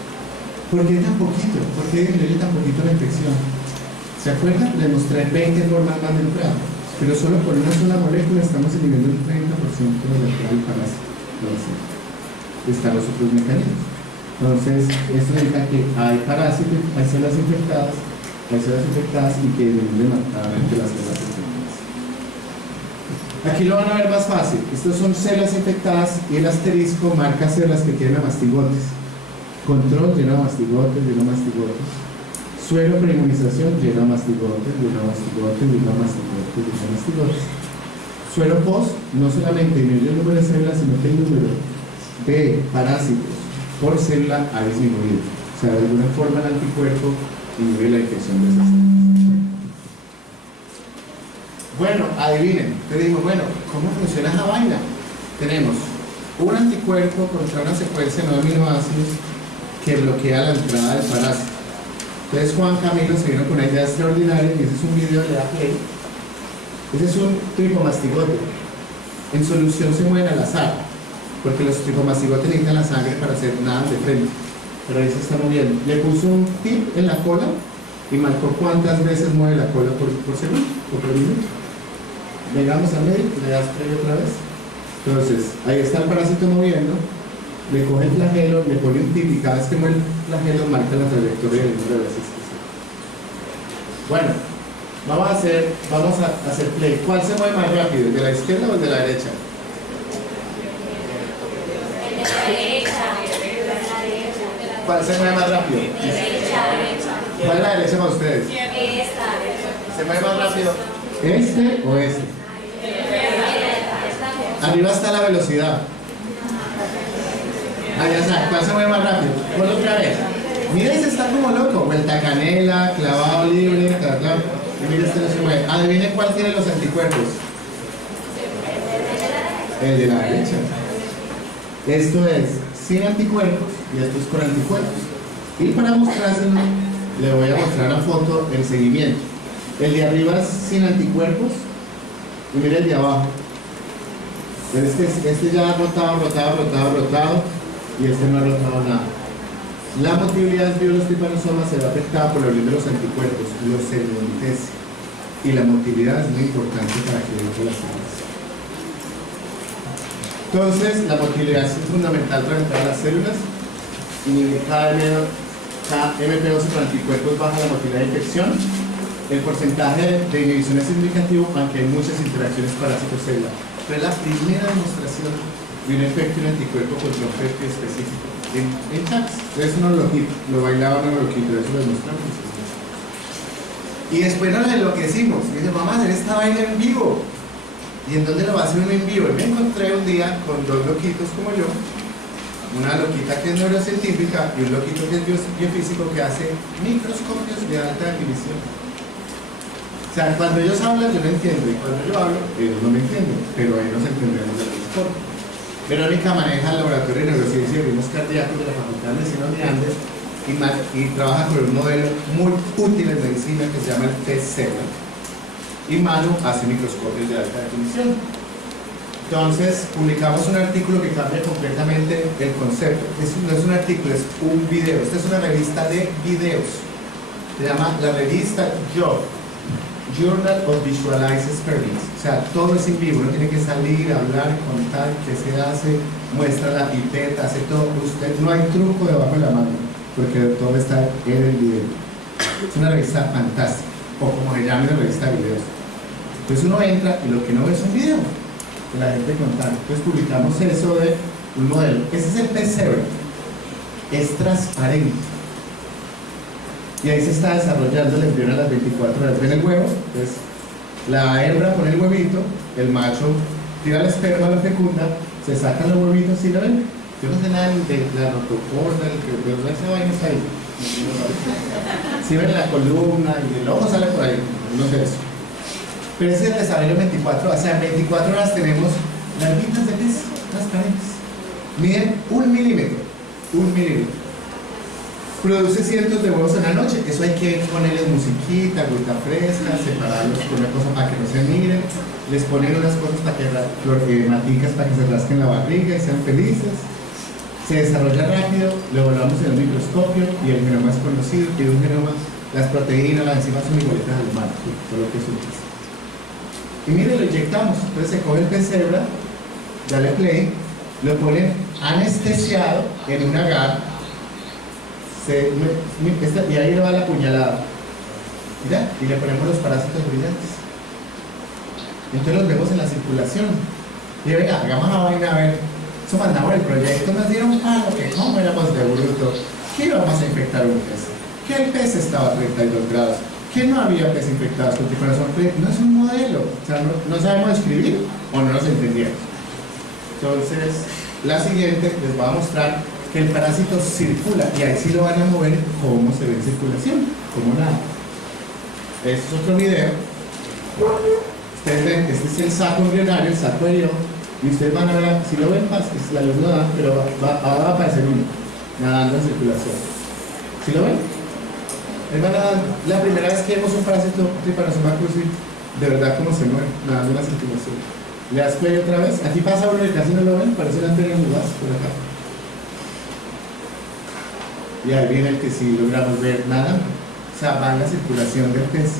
¿Por qué tan poquito? ¿Por qué disminuye tan poquito la infección? ¿Se acuerdan? Les mostré 20 formas más de entrada, pero solo por una sola molécula estamos inhibiendo el 30% de la entrada del parásito. Están los otros mecanismos. Entonces, esto indica que hay parásitos, hay células infectadas y que deben marcadamente las células infectadas. Aquí lo van a ver más fácil. Estos son células infectadas y el asterisco marca células que tienen amastigotes. Control lleno de mastigotes, lleno de mastigotes. Suero para inmunización lleno de mastigotes, lleno de mastigotes, lleno de mastigotes, lleno de mastigotes. Suero post no solamente disminuye el número de células, sino que el número de parásitos por célula ha disminuido. O sea, de alguna forma el anticuerpo inhibe la infección de esas células. Bueno, adivinen. Te digo, bueno, ¿cómo funciona esa vaina? Tenemos un anticuerpo contra una secuencia de 9 aminoácidos que bloquea la entrada del parásito. Entonces Juan Camilo se vino con una idea extraordinaria y ese es un video de la Play. Ese es un tricomastigote. En solución se mueven al azar, porque los tricomastigotes necesitan la sangre para hacer nada de frente. Pero ahí se está moviendo. Le puso un tip en la cola y marcó cuántas veces mueve la cola por segundo o por minuto. Llegamos al médico, le das play otra vez. Entonces, ahí está el parásito moviendo, le coge el flagelo, le pone un tip y cada vez que mueve el flagelo marca la trayectoria del número de veces. Bueno, vamos a hacer play. ¿Cuál se mueve más rápido? ¿El de la izquierda o el de la derecha? ¿Cuál se mueve más rápido? ¿Cuál es la derecha para ustedes? ¿Se mueve más rápido este o este? Arriba está la velocidad. Ya está. ¿Cuál se mueve más rápido? Ponlo otra vez. Mira, ese está como loco. Vuelta canela, clavado libre, y mira, este no se mueve. Adivinen cuál tiene los anticuerpos. El de la derecha. Esto es sin anticuerpos y esto es con anticuerpos. Y para mostrárselo, le voy a mostrar la foto en seguimiento. El de arriba es sin anticuerpos y mira el de abajo. Este ya ha rotado y este no ha rotado nada. La motilidad de los trypanosomas se ve afectada por la unión de los anticuerpos, los enlentece. Y la motilidad es muy importante para que vean las células. Entonces, la motilidad es fundamental para entrar a las células. Y cada MP12 por anticuerpos baja la motilidad de infección. El porcentaje de inhibición es significativo, aunque hay muchas interacciones parásito-célula. Pero es la primera demostración de un efecto en anticuerpo contra un efecto específico en chats. Es un holoquito, lo bailaba un holoquito, eso lo demostramos. Y después nos enloquecimos. Y dice, vamos a hacer esta vaina en vivo. ¿Y en dónde lo va a hacer uno en vivo? Y me encontré un día con 2 loquitos como yo, una loquita que es neurocientífica y un loquito que es biofísico que hace microscopios de alta definición. O sea, cuando ellos hablan yo no entiendo y cuando yo hablo ellos no me entienden, pero ahí nos entendemos de la misma forma. Verónica maneja el laboratorio de neurociencia y ritmos cardíacos de la Facultad de Medicina de Andes y trabaja con un modelo muy útil en medicina que se llama el P0. Y Manu hace microscopios de alta definición. Entonces, publicamos un artículo que cambia completamente el concepto. No es un artículo, es un video. Esta es una revista de videos. Se llama la revista Journal of Visualized Experiments. O sea, todo es en vivo. Uno tiene que salir, hablar, contar qué se hace, muestra la pipeta, hace todo. Usted, no hay truco debajo de la mano, porque todo está en el video. Es una revista fantástica, o como se llama, una revista de videos. Entonces uno entra y lo que no ve es un video de la gente contando. Entonces publicamos eso de un modelo. Ese es el P0. Es transparente. Y ahí se está desarrollando el embrión a las 24 horas. ¿Ven el huevo? Entonces, la hembra pone el huevito, el macho tira el esperma, lo fecunda, se sacan los huevitos, ¿sí lo ven? Yo no sé nada de la rotocorda, esa vaina está ahí. Si ven la columna y el ojo sale por ahí, no sé eso. Pero ese es el desarrollo en 24 horas. O sea, en 24 horas tenemos larguitas de pez transparentes. Miden 1 milímetro. 1 milímetro. Produce cientos de huevos en la noche. Eso hay que ponerles musiquita, agüita fresca, separarlos con una cosa para que no se miren. Les ponen unas cosas para que maticas para que se rasquen la barriga y sean felices. Se desarrolla rápido, lo evaluamos en el microscopio y el genoma es conocido. Y un genoma, las proteínas, las enzimas son igualitas al humano, solo que es útil. Y miren, lo inyectamos. Entonces se coge el pez cebra, dale play, lo ponen anestesiado en un agar. Y ahí le va la puñalada. Mira, y le ponemos los parásitos brillantes. Entonces los vemos en la circulación. Y venga, hagamos la vaina a ver. Eso mandamos el proyecto, nos dieron palo, que cómo éramos de bruto, que íbamos a infectar un pez, que el pez estaba a 32 grados, que no había pez infectados con corazón. No es un modelo, o sea, no sabemos escribir o no nos entendíamos. Entonces, la siguiente les voy a mostrar que el parásito circula y ahí sí lo van a mover cómo se ve en circulación, como nada. Este es otro video. Ustedes ven, este es el saco embrionario, el saco de yo, y ustedes van a ver, si lo ven, la luz no da, pero va a aparecer uno nadando en circulación. ¿Sí lo ven? La primera vez que vemos un parásito Trypanosoma cruzi, de verdad cómo se mueve, nadando en la circulación. Le das play otra vez, aquí pasa uno y casi no lo ven, parece una antena mudaz por acá. Y ahí viene el que sí logramos ver nada, o sea, va en la circulación del pez.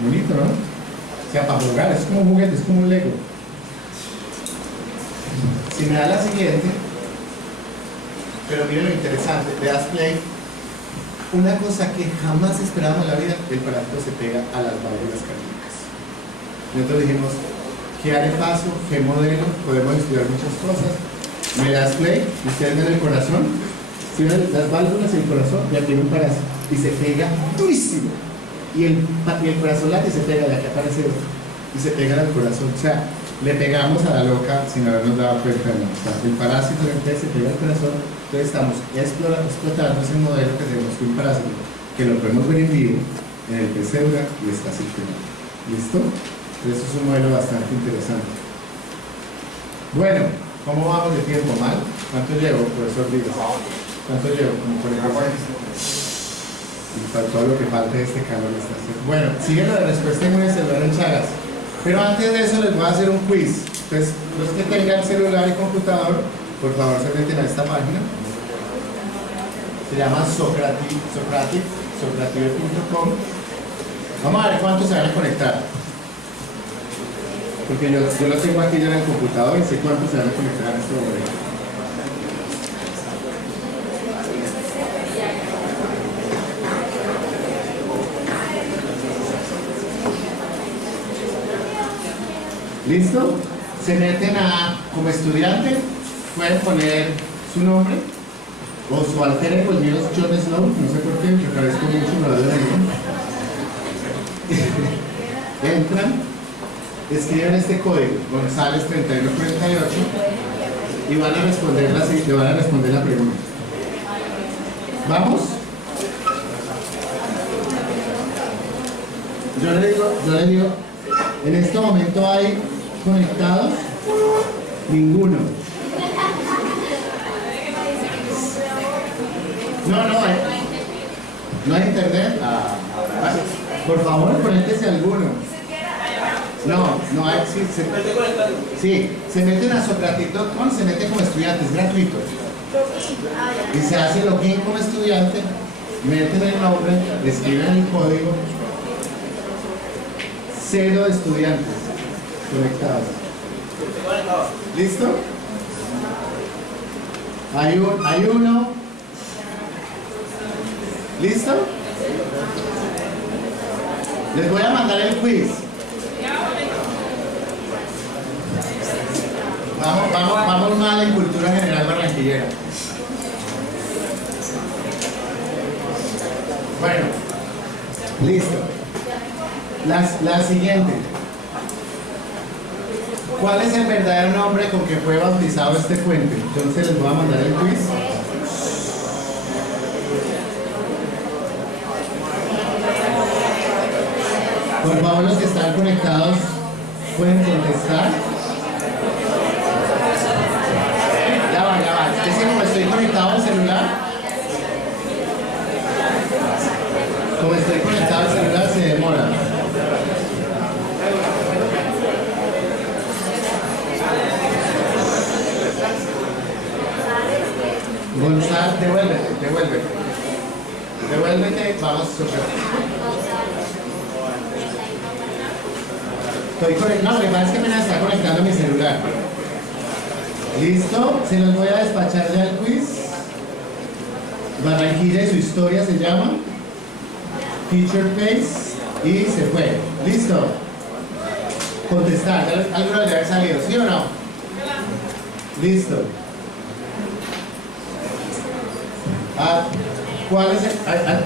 Bonito, ¿no? O sea, para jugar, es como un juguete, es como un Lego. Si me da la siguiente, pero miren lo interesante, le das play, una cosa que jamás esperábamos en la vida, el parásito se pega a las válvulas cardíacas. Nosotros dijimos, ¿qué haré paso? ¿Qué modelo? Podemos estudiar muchas cosas. Me das play, y ustedes ven el corazón. Si ven las válvulas y el corazón, y aquí hay un parásito y se pega durísimo. Y el corazón late y se pega, de aquí aparece otro. Y se pega al corazón. O sea, le pegamos a la loca sin habernos dado cuenta. ¿No? O sea, el parásito del pez se pega al corazón. Entonces estamos explotando ese modelo que tenemos que un parásito, que lo podemos ver en vivo en el pez cebra y está circulando. ¿Listo? Entonces es un modelo bastante interesante. Bueno, ¿cómo vamos de tiempo? ¿Mal? ¿Cuánto llevo, profesor Díaz? ¿Cuánto llevo? Como 40. Y para todo lo que falta de este calor está haciendo. Bueno, sigue la respuesta inmune celular en Chagas. Pero antes de eso les voy a hacer un quiz. Entonces, los que tengan celular y computador, por favor se meten a esta página. Se llama socrative.com. Vamos a ver cuántos se van a conectar. Porque yo lo tengo aquí ya en el computador y sé cuántos se van a conectar en este momento. ¿Listo? Se meten como estudiante, pueden poner su nombre o su alter ego. El mío es Jon Snow, no sé por qué, me parezco mucho, me lo doy ahí. Entran, escriben este código, González 3148, y van a responder la pregunta. ¿Vamos? Yo le digo, en este momento hay conectados, ninguno. ¿No hay internet? Por favor, conéctese alguno. No hay. Sí, se meten a Socratic.com, se mete como estudiante, es gratuito. Y se hace login como estudiante, meten el nombre, escriben el código. 0 estudiantes conectados. ¿Listo? Hay uno. ¿Listo? Les voy a mandar el quiz. Vamos mal en cultura general barranquillera. Bueno, listo. La siguiente. ¿Cuál es el verdadero nombre con que fue bautizado este puente? Entonces les voy a mandar el quiz. Por favor, los que están conectados pueden contestar. Ya va. Es que como estoy conectado al celular, se demora. Gonzalo, devuélvete, vamos a soplar. Estoy conectado, lo que pasa es que apenas está conectando mi celular. ¿Listo? Se los voy a despachar ya el quiz. Barranquilla y su historia se llama. Feature Face y se fue. ¿Listo? Contestar. Alguno debe haber salido, ¿sí o no? Listo.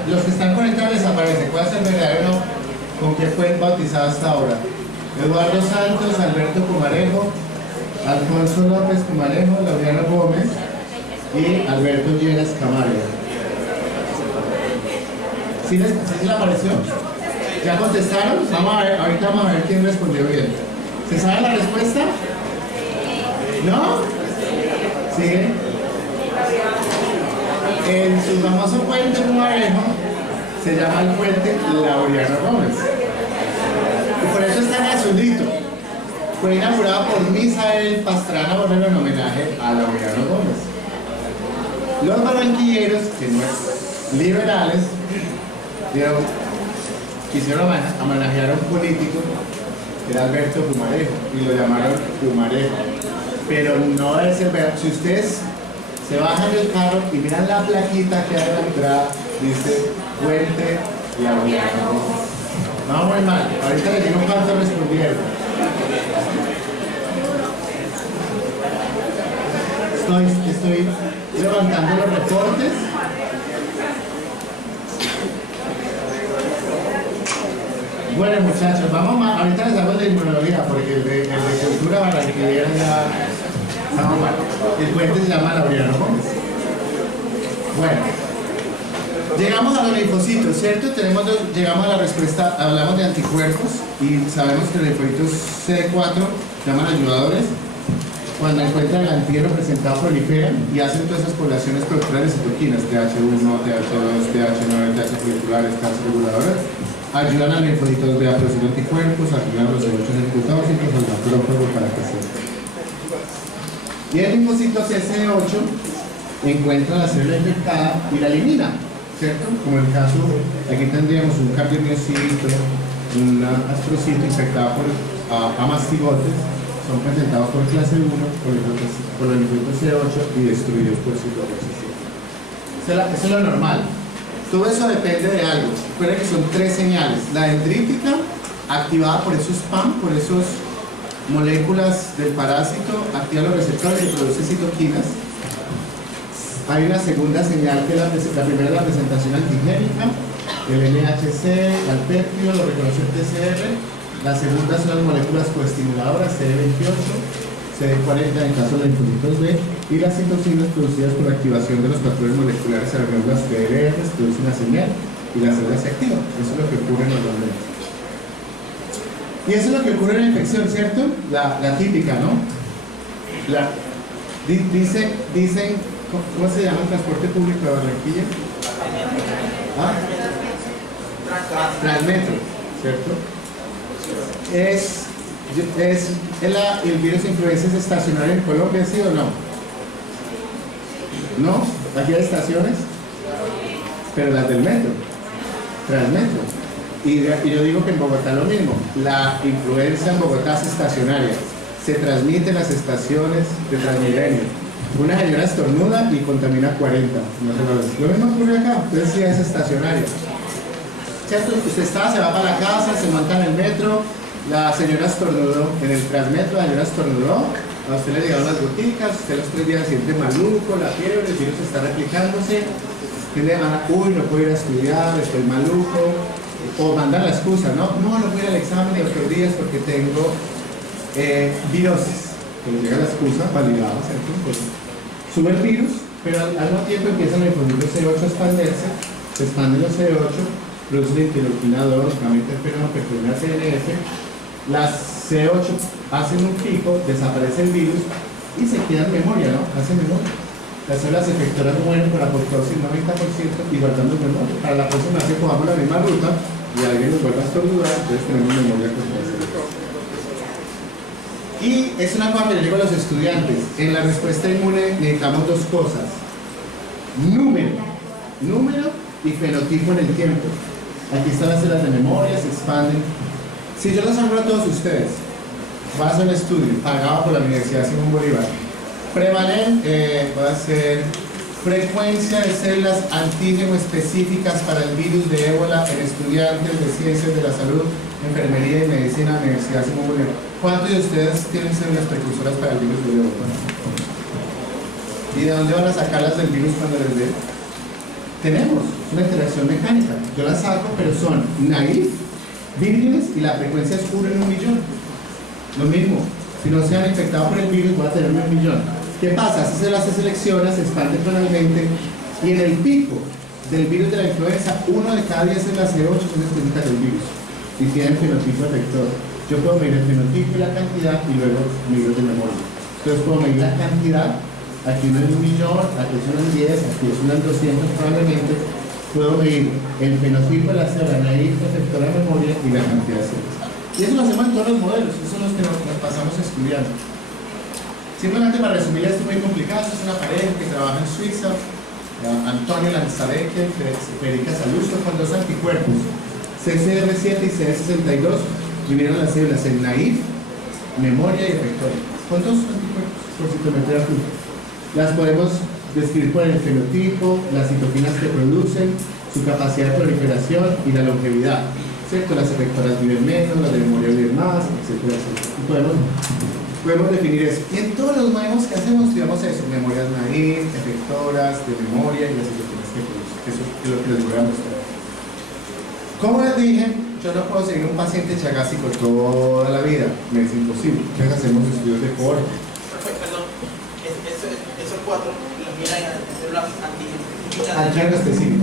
Los que están conectados les aparece. ¿Cuál es el verdadero con que fue bautizado hasta ahora? Eduardo Santos, Alberto Pumarejo, Alfonso López Pumarejo, Laureano Gómez y Alberto Lleras Camargo. ¿Sí les apareció? ¿Ya contestaron? Ahorita vamos a ver quién respondió bien. ¿Se sabe la respuesta? ¿No? ¿Sigue? En su famoso puente Pumarejo se llama el puente Laureano Gómez. Y por eso está en azulito. Fue inaugurado por Misael Pastrana Borrero en homenaje a Laureano Gómez. Los barranquilleros, que no es liberales, quisieron homenajear a un político que era Alberto Pumarejo y lo llamaron Pumarejo. Pero no es el verdadero. Si ustedes se bajan del carro y miran la plaquita que hay en la entrada, dice Puente Laureano Gómez. No, muy mal. Ahorita les digo cuánto respondieron. Estoy levantando los reportes. Bueno, muchachos, ahorita les hago el de inmunología porque el de cultura barranquillera ya estamos mal. El puente se llama Laureano Gómez. Bueno, llegamos a los linfocitos, ¿cierto? Llegamos a la respuesta, hablamos de anticuerpos y sabemos que los linfocitos CD4 llaman ayudadores. Cuando encuentran el antígeno presentado proliferan y hacen todas esas poblaciones productoras de citoquinas, TH1, TH2, TH9, TH folliculares, TH reguladoras, ayudan a los linfocitos B a producir anticuerpos, ayudan a los C8 linfocíticos, al macrófago para que se... Y el linfocito CC8 encuentra la célula infectada y la elimina, ¿cierto? Como en el caso, aquí tendríamos un cardiomiocito, un astrocito infectado por amastigotes, son presentados por clase 1, por los linfocitos C8 y destruidos por citotoxicidad. Eso es lo normal. Todo eso depende de algo. Recuerden que son 3 señales. La dendrítica, activada por esos PAM, por esas moléculas del parásito, activa los receptores y produce citoquinas. Hay una segunda señal que es la primera es la presentación antigénica, el NHC, el péptido, lo reconoce el TCR. La segunda son las moléculas coestimuladoras, CD28, CD40 en caso de linfocitos B, y las citocinas producidas por la activación de los patrones moleculares a las glándulas PLR, producen una señal y la célula se activa. Eso es lo que ocurre normalmente. Y eso es lo que ocurre en la infección, ¿cierto? La típica, ¿no? Dicen ¿Cómo se llama el transporte público de Barranquilla? ¿Ah? Transmetro, ¿cierto? ¿El virus de influenza es estacionario en Colombia, sí o no? ¿No? ¿Aquí hay estaciones? Pero las del metro, Transmetro. Y yo digo que en Bogotá lo mismo. La influenza en Bogotá es estacionaria. Se transmite en las estaciones de Transmilenio. Una señora estornuda y contamina 40. Lo mismo ocurre acá, entonces sí es estacionario. ¿Cierto? Usted se va para la casa, se monta en el metro, la señora estornudó en el Transmetro, la señora estornudó, a usted le llegaron las goticas, usted los 3 días se siente maluco, la fiebre, el virus está replicándose, tiene de mala, uy, no puedo ir a estudiar, estoy maluco, o mandan la excusa, no puedo ir al examen de otros días porque tengo virosis. Que le llega la excusa validada, ¿cierto? Pues, sube el virus, pero al mismo tiempo empiezan a difundir los C8 a expandirse, se expanden los C8, produce interleuquina 2, gamma interferona, proteína CNF, las C8 hacen un pico, desaparece el virus y se queda en memoria, ¿no? Hacen memoria. Las células efectoras mueren por apoptosis 90% y guardando memoria. Para la próxima vez que cojamos la misma ruta y alguien nos vuelva a estornudar, entonces tenemos memoria contra el Y es una cosa que yo digo a los estudiantes, en la respuesta inmune necesitamos 2 cosas, número y fenotipo en el tiempo. Aquí están las células de memoria, se expanden. Si yo los hablo a todos ustedes, voy a hacer un estudio pagado por la Universidad Simón Bolívar, prevalen, va a ser frecuencia de células antígeno específicas para el virus de ébola en estudiantes de ciencias de la salud, enfermería y medicina, Universidad Simón Bolívar. ¿Cuántos de ustedes tienen células precursoras para el virus de ébola? ¿Y de dónde van a sacarlas del virus cuando les dé? Tenemos una interacción mecánica. Yo las saco, pero son naif, vírgenes y la frecuencia es 1 en 1.000.000. Lo mismo, si no se han infectado por el virus, voy a tener 1.000.000. ¿Qué pasa? Esas células se seleccionan, se expanden tonalmente y en el pico del virus de la influenza, 1 de cada 10 células C8 son específicas del virus y tienen fenotipo efector. Yo puedo medir el fenotipo y la cantidad y luego medir de memoria. Entonces puedo medir la cantidad, aquí uno es 1.000.000, aquí es uno en 10, aquí es uno en 200 probablemente. Puedo medir el fenotipo de la célula, naif, efectora de memoria y la cantidad de células. Y eso lo hacemos en todos los modelos, esos son los que nos pasamos estudiando. Simplemente para resumir esto es muy complicado, esto es una pareja que trabaja en Suiza, Antonio Lanzabeque, Federica Salusto, con 2 anticuerpos, CCR7 y CD62, vinieron las células en naif, memoria y efectora. Con 2 anticuerpos por citometría junta. Las podemos describir por el fenotipo, las citoquinas que producen, su capacidad de proliferación y la longevidad. ¿Cierto? Las efectoras viven menos, las de memoria viven más, etcétera, etcétera. Y podemos definir eso. Y en todos los modelos que hacemos, digamos eso, memorias naif, efectoras de memoria y las citoquinas que producen. Eso es lo que les voy a mostrar. Como les dije, yo no puedo seguir un paciente chagásico toda la vida, me es imposible. Entonces hacemos estudios de cohorte. Perdón, esos 4 los miran en células antígenas. Antígeno específico.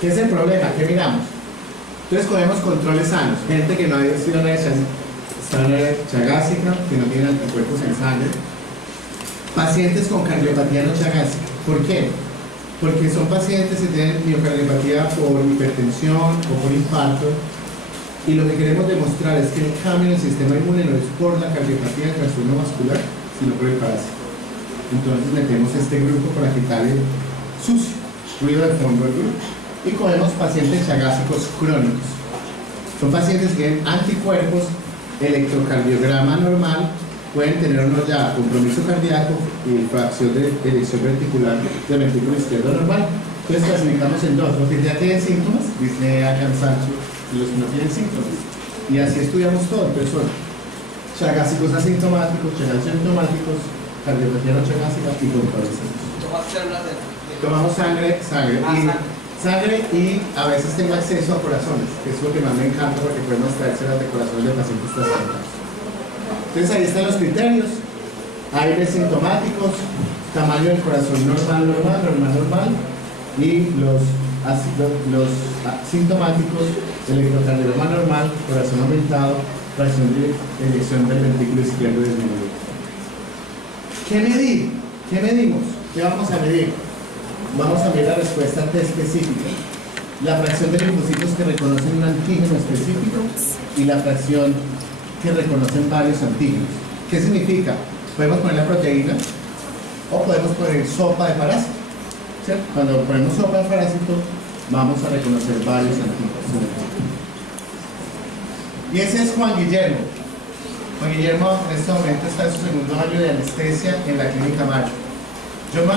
¿Qué es el problema? ¿Qué miramos? Entonces cogemos controles sanos, gente que no ha sido una chagásica, que no tiene anticuerpos en sangre, pacientes con cardiopatía no chagásica. ¿Por qué? Porque son pacientes que tienen miocardiopatía por hipertensión o por infarto, y lo que queremos demostrar es que el cambio en el sistema inmune no es por la cardiopatía del trastorno vascular, sino por el parásito. Entonces metemos este grupo para quitar el sucio, ruido de fondo del grupo. Y cogemos pacientes chagásicos crónicos. Son pacientes que tienen anticuerpos, electrocardiograma normal, pueden tener uno ya compromiso cardíaco y fracción de eyección ventricular del ventrículo izquierdo normal. Entonces clasificamos en 2, los que ya tienen síntomas, disnea, cansancio, y los que no tienen síntomas. Y así estudiamos todo. Entonces son chagásicos asintomáticos, chagásintomáticos, cardiopatía no chagásica y controles. Tomamos sangre y a veces tengo acceso a corazones, que es lo que más me encanta porque podemos traerse las de corazones de pacientes trasplantados. Entonces ahí están los criterios, aires sintomáticos, tamaño del corazón normal, y los sintomáticos, electrocardiograma normal, corazón aumentado, fracción de eyección del ventrículo izquierdo disminuido. ¿Qué medir? ¿Qué medimos? ¿Qué vamos a medir? Vamos a medir la respuesta T específica, la fracción de linfocitos que reconocen un antígeno específico y la fracción que reconocen varios antígenos. ¿Qué significa? Podemos poner la proteína o podemos poner sopa de parásito. ¿Cierto? Cuando ponemos sopa de parásito, vamos a reconocer varios antígenos. Y ese es Juan Guillermo. Juan Guillermo en este momento está en su segundo año de anestesia en la Clínica Mayo. Yo me voy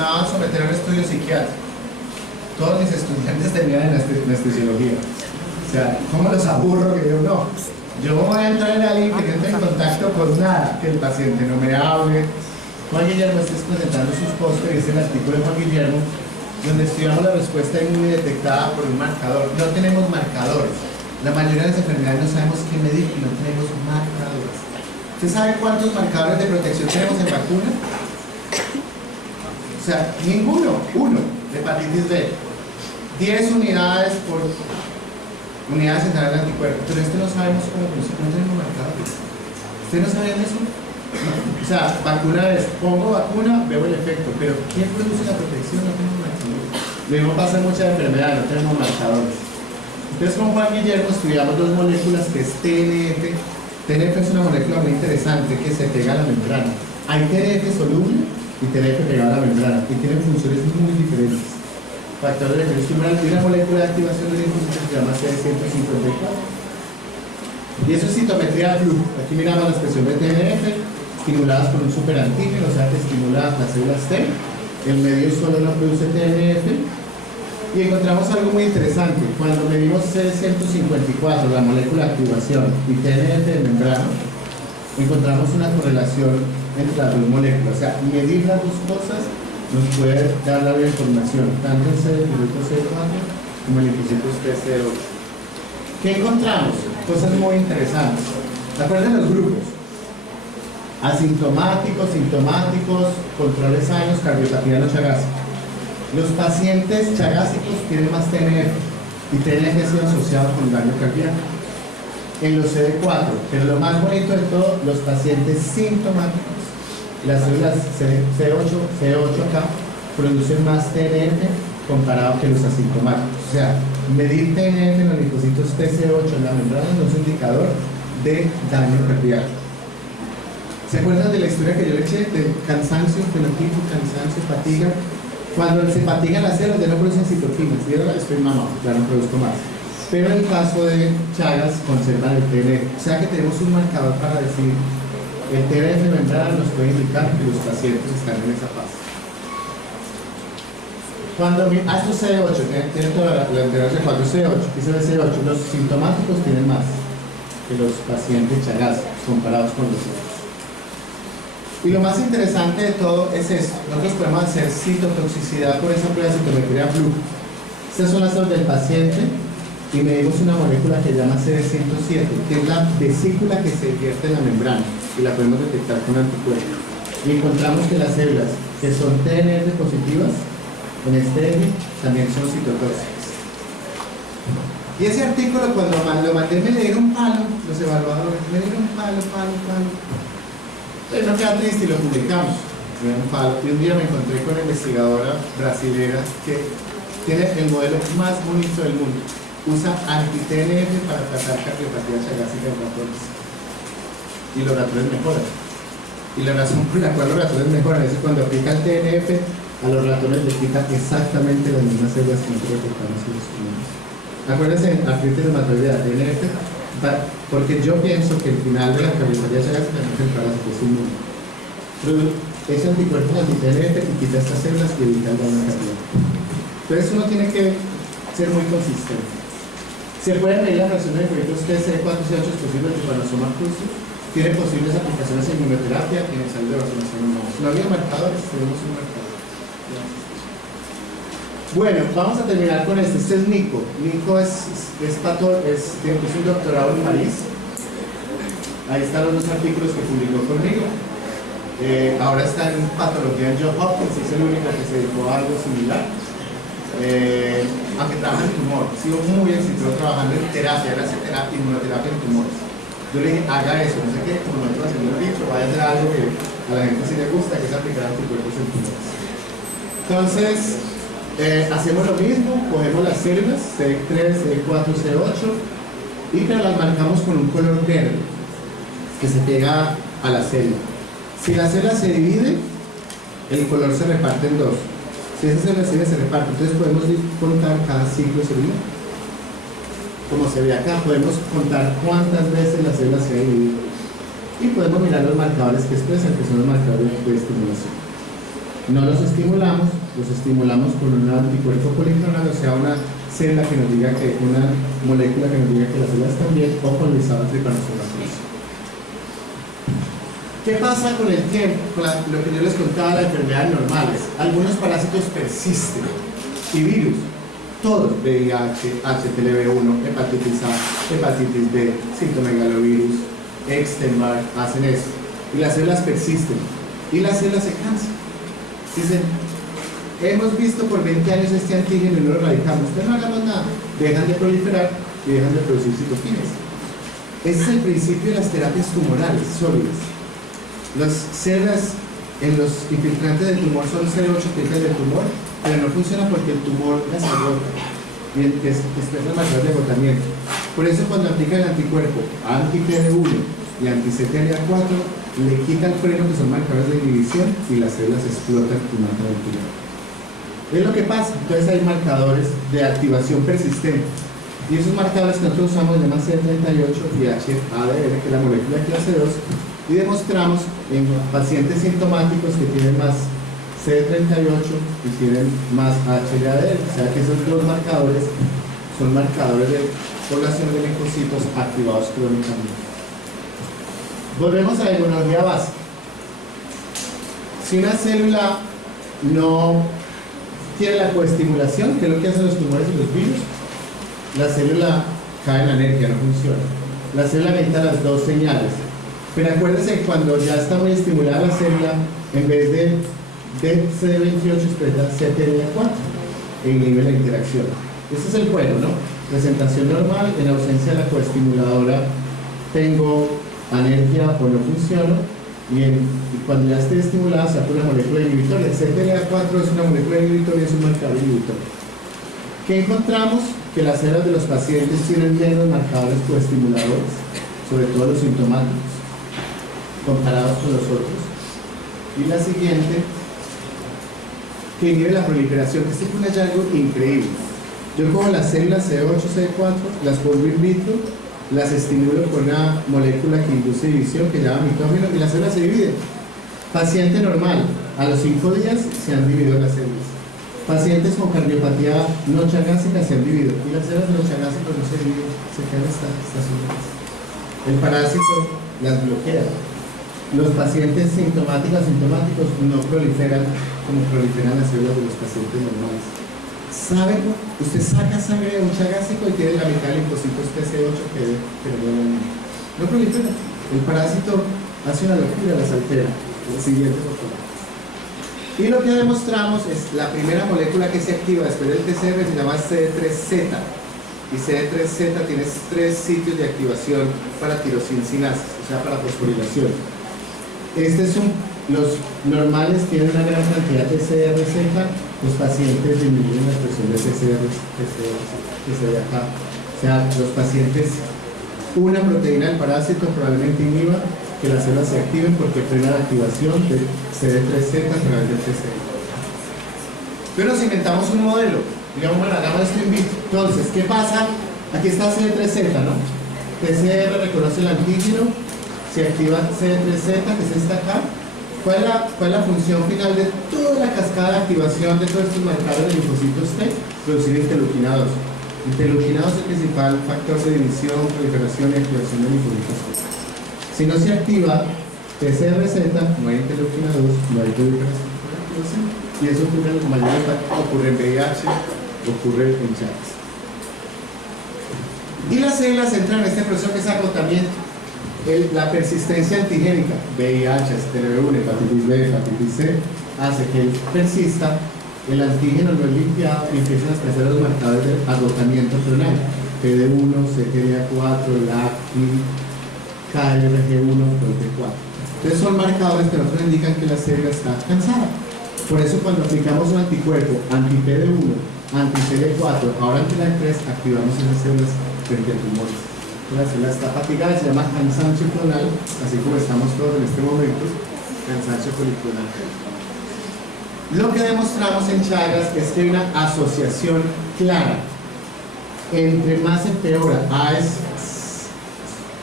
a someter a un estudio psiquiátrico. Todos mis estudiantes tenían anestesiología. O sea, ¿cómo los aburro? Que yo no. Yo voy a entrar en alguien que no entre en contacto con nada, que el paciente no me hable. Juan Guillermo está presentando sus pósteres, es el artículo de Juan Guillermo, donde estudiamos la respuesta inmune detectada por un marcador. No tenemos marcadores. La mayoría de las enfermedades no sabemos qué medir y no tenemos marcadores. ¿Usted sabe cuántos marcadores de protección tenemos en vacuna? O sea, ninguno, uno, de hepatitis B. 10 unidades por unidad central de anticuerpos, pero no sabemos cómo funciona, no tenemos marcadores. ¿Ustedes no sabían eso? O sea, vacuna es, pongo vacuna, veo el efecto, pero ¿quién produce la protección? No tenemos marcadores. Lo mismo pasa en muchas enfermedades, no tenemos marcadores. Entonces, con Juan Guillermo estudiamos dos moléculas que es TNF. TNF es una molécula muy interesante que se pega a la membrana. Hay TNF soluble y TNF pegado a la membrana y tienen funciones muy diferentes. Factor de defensa humoral y una molécula de activación de linfocitos que se llama CD154. Y eso es citometría de flujo. Aquí miramos la expresión de TNF estimuladas por un superantígeno, o sea que estimula las células T. El medio solo no produce TNF. Y encontramos algo muy interesante. Cuando medimos CD154, la molécula de activación, y TNF de membrana, encontramos una correlación entre las dos moléculas. O sea, medir las dos cosas nos puede dar la información, tanto en CD4 como en linfocitos TC8. ¿Qué encontramos? Cosas muy interesantes. Acuérdense los grupos. Asintomáticos, sintomáticos, controles sanos, cardiopatía no chagásica. Los pacientes chagásicos tienen más TNF y TNF ha sido asociado con daño cardíaco. En los CD4, pero lo más bonito de todo, los pacientes sintomáticos, las células C8 acá producen más TNF comparado que los asintomáticos. O sea, medir TNF en los linfocitos TC8 en la membrana no es un indicador de daño cardíaco. ¿Se acuerdan de la historia que yo le eché del cansancio, fenotipo, cansancio, fatiga? Cuando se fatigan las células ya no producen citoquinas, y ahora estoy mamado, ya no produzco más. Pero en el caso de Chagas conservan el TNF, o sea que tenemos un marcador para decir el TNF membrana nos puede indicar que los pacientes están en esa fase. Cuando estos C8, tienen toda la anterior C4, C8, dice el C8, los sintomáticos tienen más que los pacientes Chagas comparados con los otros. Y lo más interesante de todo es esto. Nosotros podemos hacer citotoxicidad por esa prueba de citometría flujo. Estas son las horas del paciente y medimos una molécula que se llama CD107, que es la vesícula que se vierte en la membrana y la podemos detectar con anticuerpos. Y encontramos que las células que son TNF positivas en este eje también son citotóxicas. Y ese artículo, cuando lo mandé, me dieron un palo, los evaluadores, me dieron un palo. No queda triste y lo publicamos. Y un día me encontré con una investigadora brasilera que tiene el modelo más bonito del mundo. Usa anti-TNF para tratar cardiopatía chagásica en ratones. Y los ratones mejoran. Y la razón por la cual los ratones mejoran es que cuando aplica el TNF, a los ratones les quita exactamente las mismas células que nosotros detectamos en los humanos. Acuérdense, artritis reumatoidea, TNF, porque yo pienso que el final de la cardiopatía chagásica no es el parásito, es inmune. Ese anticuerpo anti-TNF y quita estas células que evitan el daño cardíaco. Entonces uno tiene que ser muy consistente. Se pueden medir las reacciones de proyectos TC4-C8 posibles de trypanosoma cruzi, tiene posibles aplicaciones en inmunoterapia y en ensayo de vacunación humanos. No había marcadores, tenemos un marcador. Bueno, vamos a terminar con este. Este es Nico. Nico es un doctorado en París. Ahí están los dos artículos que publicó conmigo. Ahora está en patología en Johns Hopkins, es el único que se dedicó a algo similar. Aunque trabaja en tumor, ha sido muy exitoso trabajando en terapia, él hace terapia, inmunoterapia en tumores. Yo le dije, haga eso, no sé qué, como nosotros hemos dicho, vaya a hacer algo que A la gente sí le gusta que se aplicar anticuerpos en tumores. Entonces, hacemos lo mismo, cogemos las células CD3, CD4, CD8 y que las marcamos con un color verde que se pega a la célula. Si la célula se divide, el color se reparte en dos. Si esa célula se reparte, entonces podemos contar cada ciclo celular. Como se ve acá, podemos contar cuántas veces la célula se ha dividido y podemos mirar los marcadores que expresan, que son los marcadores de estimulación. No los estimulamos con un anticuerpo policlonal, o sea, una célula que nos diga que, una molécula que nos diga que las células están bien, o con lisado tripanosomatose. ¿Qué pasa con el tiempo? Con lo que yo les contaba, las enfermedades normales. Algunos parásitos persisten y virus. Todos, VIH, HTLV1, hepatitis A, hepatitis B, citomegalovirus, Epstein-Barr, hacen eso. Y las células persisten. Y las células se cansan. Dicen, hemos visto por 20 años este antígeno y no lo radicamos. Entonces no hagamos nada. Dejan de proliferar y dejan de producir citoquinas. Ese es el principio de las terapias tumorales sólidas. Las células en los infiltrantes del tumor son CD8 del tumor, pero no funciona porque el tumor las agota y expresa marcadores de agotamiento. Por eso cuando aplican el anticuerpo anti-PD1 y anti-CTLA4 le quita el freno, que son marcadores de inhibición, y las células explotan y matan el tumor. Es lo que pasa. Entonces hay marcadores de activación persistente y esos marcadores que nosotros usamos se llaman CD38 y HADR, que es la molécula de clase 2, y demostramos en pacientes sintomáticos que tienen más CD38 y tienen más HADR, o sea que esos dos marcadores son marcadores de población de linfocitos activados crónicamente. Volvemos a la inmunología básica. Si una célula no tiene la coestimulación, que es lo que hacen los tumores y los virus, la célula cae en alergia, no funciona. La célula necesita las dos señales. Pero acuérdense que cuando ya está muy estimulada la célula, en vez de CD28 expresa CTLA4 e inhibe la interacción. Ese es el juego, ¿no? Presentación normal, en ausencia de la coestimuladora tengo alergia o no funciono, y cuando ya esté estimulada saco una molécula inhibitoria. CTLA4 es una molécula inhibitoria y es un marcador inhibitorio. ¿Qué encontramos? Que las células de los pacientes tienen menos marcadores coestimuladores, sobre todo los sintomáticos, comparados con los otros. Y la siguiente, que inhibe la proliferación, que este fue un hallazgo increíble. Yo cojo las células C8, C4, las pongo in vitro, las estimulo con una molécula que induce división, que llama mitógeno, y las células se dividen. Paciente normal, a los 5 días se han dividido las células. Pacientes con cardiopatía no chagásica se han dividido, y las células de los chagásicos no se dividen, se quedan estacionarias. El parásito las bloquea. Los pacientes sintomáticos no proliferan como proliferan las células de los pacientes normales. ¿Saben? Usted saca sangre de un chagásico y tiene la mitad de linfocitos TC8 que no prolifera. El parásito hace una locura, las altera. El siguiente, por favor. Y lo que demostramos es la primera molécula que se activa después del TCR se llama CD3Z. Y CD3Z tiene 3 sitios de activación para tirosinases, o sea, para fosforilación. Los normales tienen una gran cantidad de CRZ, los pacientes disminuyen la expresión de CCR que se ve acá. O sea, los pacientes, una proteína del parásito probablemente inhiba que las células se activen porque frena la activación de CD3Z a través del TCR. Pero nos inventamos un modelo, digamos, bueno, hagamos esto in vitro. Entonces, ¿qué pasa? Aquí está CD3Z, ¿no? TCR reconoce el antígeno, se activa CD3Z, que es esta acá. ¿Cuál es la función final de toda la cascada de activación de todos estos marcadores de linfocitos T? Producir interleuquina 2. Interleuquina 2 es el principal factor de división, proliferación y activación de linfocitos T. Si no se activa TCRZ, no hay interleuquina 2, no hay proliferación. Y eso ocurre en la mayoría de casos, ocurre en VIH, ocurre en Chagas. Y las células entran en este proceso que es agotamiento. La persistencia antigénica, VIH, HTLV1, hepatitis B, hepatitis C, hace que persista, el antígeno no es limpiado y empiezan a expresar los marcadores de agotamiento clonal, PD1, CTLA4, LAC, KRG1, 2D4. Entonces son marcadores que nosotros indican que la célula está cansada. Por eso cuando aplicamos un anticuerpo anti-PD1, anti-CD4, ahora anti-LAG3, activamos esas células frente a tumores. La célula está fatigada, se llama cansancio clonal, así como estamos todos en este momento, cansancio policlonal. Lo que demostramos en Chagas es que hay una asociación clara. Entre más empeora A es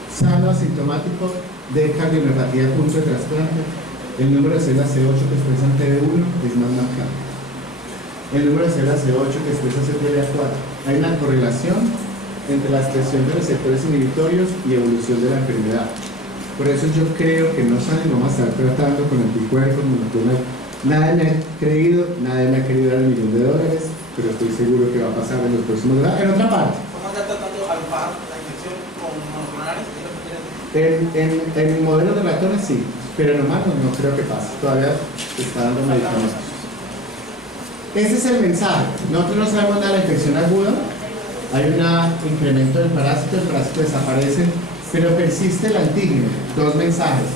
sano asintomático de cardiomiopatia a punto de trasplante, el número de células C8 que expresan TD1 es más marcado. El número de células C8 que expresa CTLA4. Hay una correlación entre la expresión de receptores inhibitorios y evolución de la enfermedad. Por eso yo creo que no saben, vamos a estar tratando con anticuerpos, monoclonal. Nadie me ha querido dar $1 millón, pero estoy seguro que va a pasar en los próximos años. En otra parte. ¿Cómo está tratando al par la infección con monoclonales? ¿Es lo que quieren decir? En modelos de ratones sí, pero en humanos no creo que pase. Todavía se está dando medicamentos. Ese es el mensaje. Nosotros no sabemos nada de la infección aguda. Hay un incremento del parásito, el parásito desaparece, pero persiste el antígeno. Dos mensajes.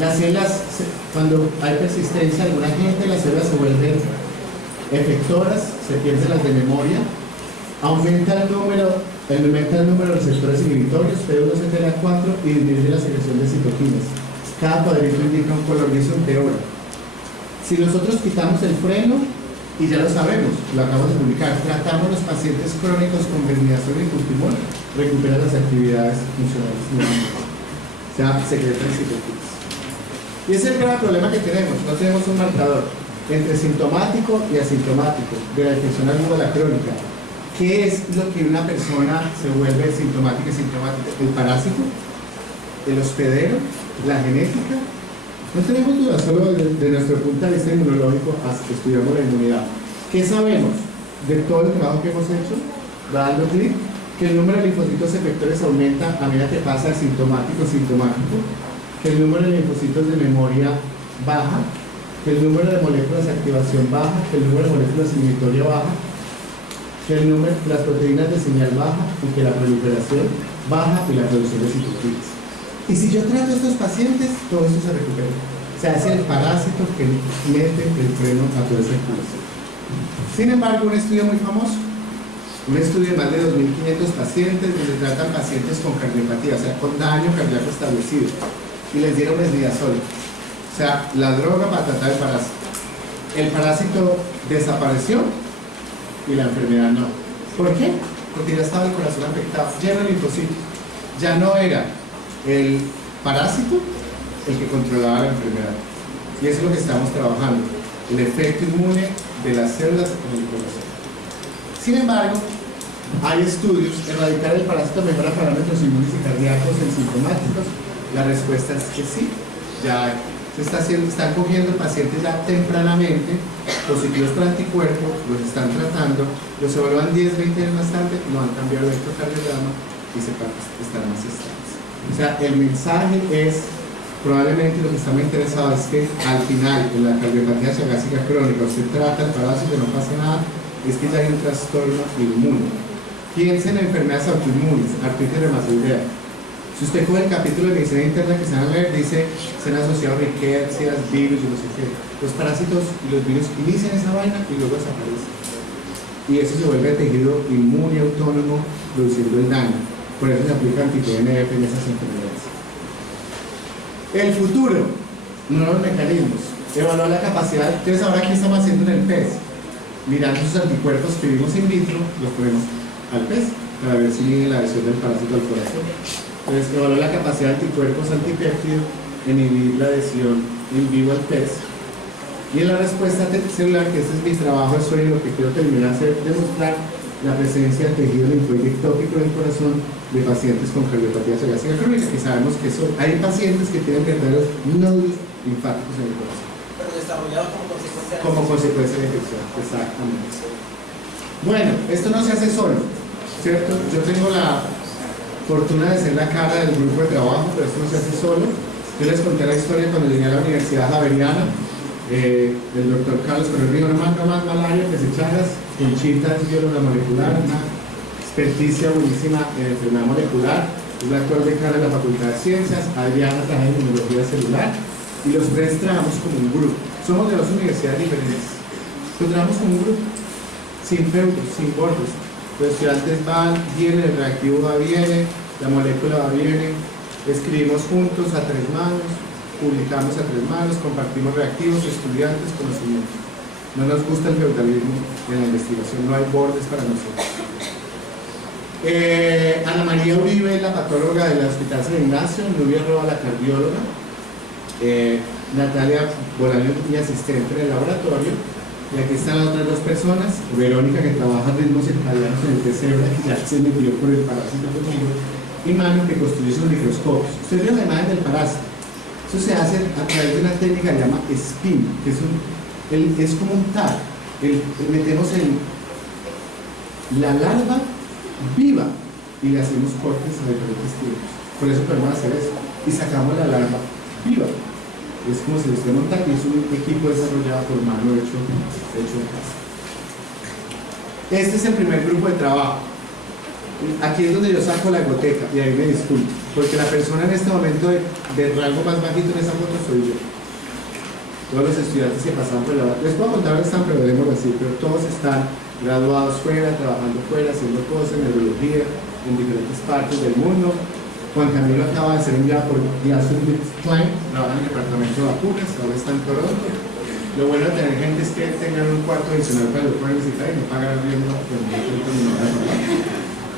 Las células, cuando hay persistencia de alguna gente, las células se vuelven efectoras, se pierden las de memoria, aumenta el número de receptores inhibitorios, P1, CTLA4, y disminuye la secreción de citoquinas. Cada cuadrito indica un color y eso empeora. Si nosotros quitamos el freno, y ya lo sabemos, lo acabamos de publicar, tratamos los pacientes crónicos con verminación y pulmón, recuperan las actividades funcionales nuevamente. O sea, secretan citoquinas. Y ese es el gran problema que tenemos. No tenemos un marcador entre sintomático y asintomático de la infección aguda a la crónica. ¿Qué es lo que una persona se vuelve sintomática y sintomática? ¿El parásito? ¿El hospedero? ¿La genética? No tenemos duda, solo de nuestro punto de vista inmunológico, hasta que estudiamos la inmunidad. ¿Qué sabemos de todo el trabajo que hemos hecho? Dando clic, que el número de linfocitos efectores aumenta a medida que pasa de sintomático a sintomático, que el número de linfocitos de memoria baja, que el número de moléculas de activación baja, que el número de moléculas inhibitoria baja, que el número de las proteínas de señal baja y que la proliferación baja y la producción de citoquinas. Y si yo trato a estos pacientes, todo esto se recupera. Se hace el parásito que mete el freno a toda esa circulación. Sin embargo, un estudio muy famoso, un estudio de más de 2.500 pacientes donde tratan pacientes con cardiopatía, o sea, con daño cardíaco establecido, y les dieron esmidazol, o sea, la droga para tratar el parásito. El parásito desapareció y la enfermedad no. ¿Por qué? Porque ya estaba el corazón afectado, lleno de linfocitos. Ya no era el parásito el que controlaba la enfermedad. Y eso es lo que estamos trabajando, el efecto inmune de las células en el corazón. Sin embargo, hay estudios, erradicar el parásito mejora parámetros inmunes y cardíacos en sintomáticos. La respuesta es que sí, ya se están cogiendo pacientes ya tempranamente, positivos por anticuerpos, los están tratando, los evalúan 10, 20 años más tarde, no han cambiado el electrocardiograma y están más estables. O sea, el mensaje es, probablemente lo que está muy interesado es que al final, en la cardiopatía chagásica crónica, usted trata el parásito y no pasa nada, es que ya hay un trastorno inmune. Piensen en enfermedades autoinmunes, artritis reumatoidea. Si usted coge el capítulo de medicina interna que se van a leer, dice se han asociado riquezas, virus y no sé qué. Los parásitos y los virus inician esa vaina y luego desaparecen. Y eso se vuelve tejido inmune autónomo, produciendo el daño. Por eso se aplica anti-TNF en esas enfermedades. El futuro, nuevos mecanismos. Evaluar la capacidad. Entonces ahora aquí estamos haciendo en el pez. Mirando sus anticuerpos que vimos in vitro, los ponemos al pez para ver si mide la adhesión del parásito al corazón. Entonces, evaluar la capacidad de anticuerpos antipéptido en inhibir la adhesión in vivo al pez. Y en la respuesta celular, que este es mi trabajo de sueño, lo que quiero terminar es demostrar la presencia del tejido linfoide ectópico en el corazón de pacientes con cardiopatía chagásica crónica, que sabemos que hay pacientes que tienen verdaderos nódulos linfáticos en el corazón. Pero desarrollados como consecuencia de la infección, exactamente. Bueno, esto no se hace solo, ¿cierto? Yo tengo la fortuna de ser la cara del grupo de trabajo, pero esto no se hace solo. Yo les conté la historia cuando llegué a la Universidad Javeriana, del doctor Carlos Correa, no más malaria que se Chagas, Conchita es bióloga molecular, una experticia buenísima en enfermedad molecular, es la actual decana de la Facultad de Ciencias. Adriana trabaja en inmunología celular y los tres trabajamos como un grupo. Somos de dos universidades diferentes, pero trabajamos como un grupo, sin feudos, sin bordes. Los estudiantes van, vienen, el reactivo va, viene, la molécula va, viene, escribimos juntos a tres manos, publicamos a tres manos, compartimos reactivos, estudiantes, conocimientos. No nos gusta el feudalismo en la investigación, no hay bordes para nosotros. Ana María Uribe es la patóloga del Hospital San Ignacio, Nubia Roa la cardióloga, Natalia Bolaño, mi asistente en el laboratorio, y aquí están las otras dos personas, Verónica, que trabaja ritmos circadianos en el TCebra, que ya se metió por el parásito conmigo, y Manu, que construye sus microscopios. Ustedes ven la imagen del parásito. Eso se hace a través de una técnica que se llama spin, que es como un tag. Metemos la larva viva y le hacemos cortes a diferentes tiempos. Por eso podemos hacer eso. Y sacamos la larva viva. Es como si lo esté montando, y es un equipo desarrollado por Manu hecho en casa. Este es el primer grupo de trabajo. Aquí es donde yo saco la goteca, y ahí me disculpo, porque la persona en este momento de rango más bajito en esa foto soy yo. Todos los estudiantes que pasan por el laboratorio, les puedo contar dónde están, pero veremos así, pero todos están graduados fuera, trabajando fuera, haciendo cosas en neurología, en diferentes partes del mundo. Juan Camilo acaba de ser enviado por GlaxoSmithKline, trabaja en el departamento de vacunas, ahora está en Toronto. Lo bueno de tener gente es que tengan un cuarto adicional para lo pueden visitar y no pagar arriendo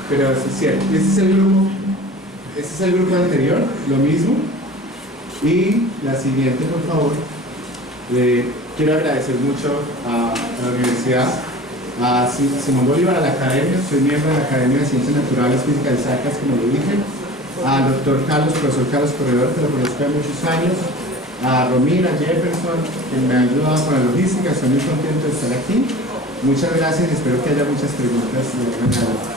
pero eso es cierto. Este es el grupo anterior, lo mismo. Y la siguiente, por favor. Quiero agradecer mucho a la universidad, a Simón Bolívar, a la academia. Soy miembro de la Academia de Ciencias Naturales, Físicas y Exactas, como lo dije. Al doctor Carlos, profesor Carlos Corredor, que lo conozco hace muchos años. A Romina, Jefferson, que me ha ayudado con la logística. Estoy muy contento de estar aquí. Muchas gracias y espero que haya muchas preguntas. Muchas gracias.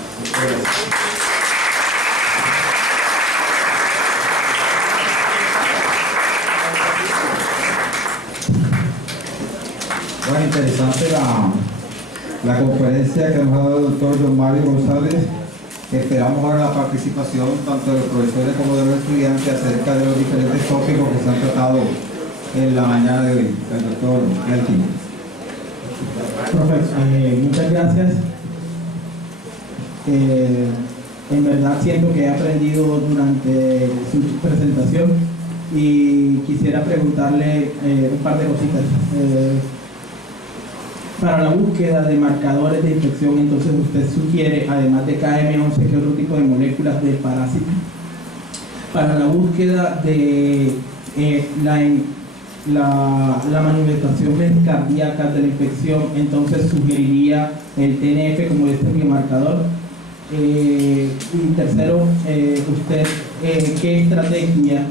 Bueno, interesante la conferencia que nos ha dado el doctor John Mario González. Esperamos ahora la participación tanto de los profesores como de los estudiantes acerca de los diferentes tópicos que se han tratado en la mañana de hoy. El doctor Elkin. Profe, muchas gracias. En verdad siento que he aprendido durante su presentación y quisiera preguntarle un par de cositas. Para la búsqueda de marcadores de infección, entonces usted sugiere, además de KM11, ¿qué otro tipo de moléculas de parásito? Para la búsqueda de la manifestación cardíaca de la infección, entonces sugeriría el TNF como este biomarcador. Y tercero, usted, ¿qué estrategia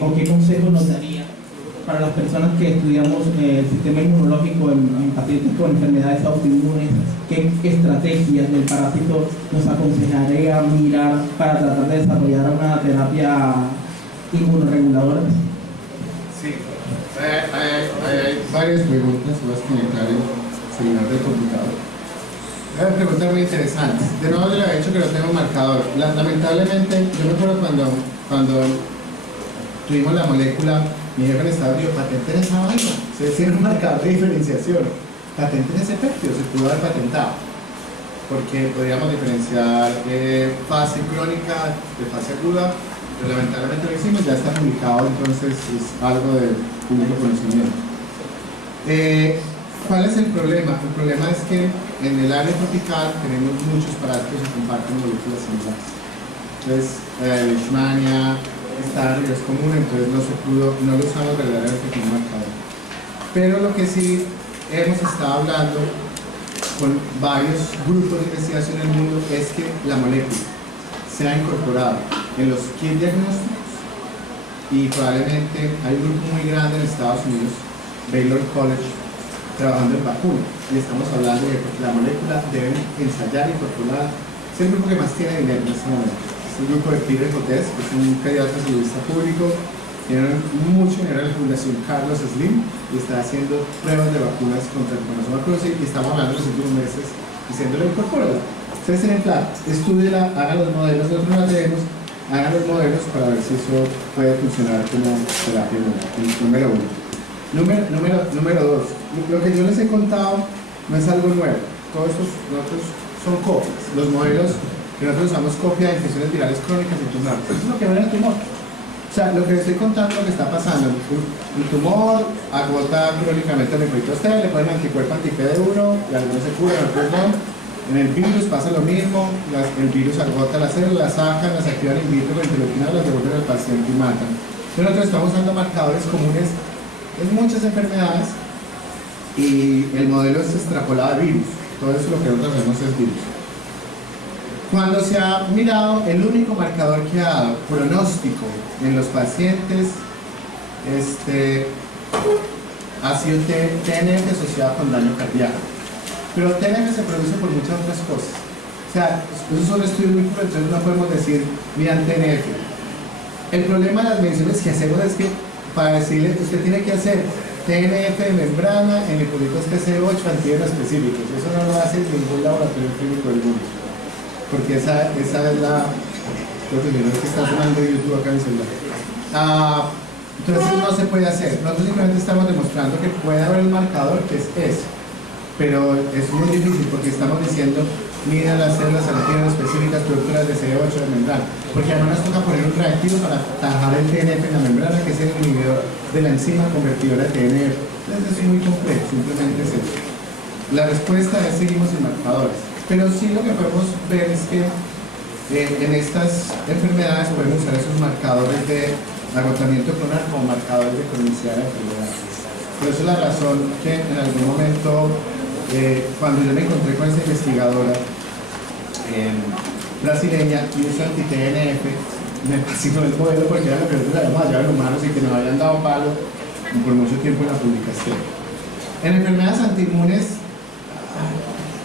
o qué consejo nos daría para las personas que estudiamos el sistema inmunológico en pacientes con enfermedades autoinmunes? ¿Qué estrategias del parásito nos aconsejaría mirar para tratar de desarrollar una terapia inmunoreguladora? Sí, hay varias preguntas, voy a explicar el seminario del computador. Hay preguntas muy interesantes. De nuevo le había dicho que no tengo marcador. Lamentablemente, yo me acuerdo cuando tuvimos la molécula, mi jefe en Estados Unidos, patenten esa vaina. Ustedes tienen un marcador de diferenciación. Patenten ese péptido, se pudo haber patentado. Porque podríamos diferenciar fase crónica de fase aguda, pero lamentablemente lo hicimos, ya está publicado, entonces es algo de público conocimiento. ¿Cuál es el problema? El problema es que en el área tropical tenemos muchos parásitos que comparten moléculas similares. Entonces, Leishmania, es común, entonces no lo usamos verdaderamente como marcador. Pero lo que sí hemos estado hablando con varios grupos de investigación en el mundo es que la molécula se ha incorporado en los kits diagnósticos y probablemente hay un grupo muy grande en Estados Unidos, Baylor College, trabajando en vacunas, y estamos hablando de que la molécula deben ensayar y incorporarla. Es el grupo que más tiene dinero en este momento. Es el grupo de Peter Hotez, que es un pediatra saludista público, tiene mucho dinero en la Fundación Carlos Slim y está haciendo pruebas de vacunas contra el corazón cruzi, y estamos hablando en los últimos meses diciéndole incorpórala. Ustedes tienen plata, estúdiela, hagan los modelos, nosotros no la tenemos, hagan los modelos para ver si eso puede funcionar como terapia número uno. Número dos, lo que yo les he contado no es algo nuevo. Todos estos nosotros son copias. Los modelos que nosotros usamos copia de infecciones virales crónicas y tumores. Eso es lo que ven en el tumor. O sea, lo que les estoy contando es lo que está pasando. Un tumor agota crónicamente el linfocitos T, le ponen anticuerpo anti-PD1 y algunos se curan, otros no. En el virus pasa lo mismo, el virus agota las células, las sacan, las activan in vitro, las interleuquinas las devuelven al paciente y matan. Pero nosotros estamos usando marcadores comunes en muchas enfermedades y el modelo es extrapolado a virus. Todo eso lo que nosotros hacemos es virus. Cuando se ha mirado, el único marcador que ha dado pronóstico en los pacientes ha sido TNF asociado con daño cardíaco. Pero TNF se produce por muchas otras cosas. O sea, esos son estudios muy puros, entonces no podemos decir, miran TNF. El problema de las mediciones que hacemos es que para decirle, usted tiene que hacer TNF de membrana en lipocitos TC8 antígenos específicos. Eso no lo hace ningún laboratorio clínico del mundo. Porque esa es la... Creo que está sonando en YouTube acá en el celular. Entonces no se puede hacer. Nosotros simplemente estamos demostrando que puede haber un marcador que es ese. Pero es muy difícil porque estamos diciendo midan las células antígenas específicas productoras de CD8 de membrana. Porque además nos toca poner un reactivo para atajar el TNF en la membrana, que es el inhibidor de la enzima convertidora de TNF. Entonces es muy complejo, simplemente es eso. La respuesta es seguimos sin marcadores. Pero sí lo que podemos ver es que en estas enfermedades podemos usar esos marcadores de agotamiento clonal como marcadores de cronicidad de enfermedades. Por eso es la razón que en algún momento, cuando yo me encontré con esa investigadora brasileña y usa anti-TNF, me fascinó el modelo porque era lo que nosotros habíamos hallado en humanos y que nos habían dado palo por mucho tiempo en la publicación. En enfermedades antiinmunes,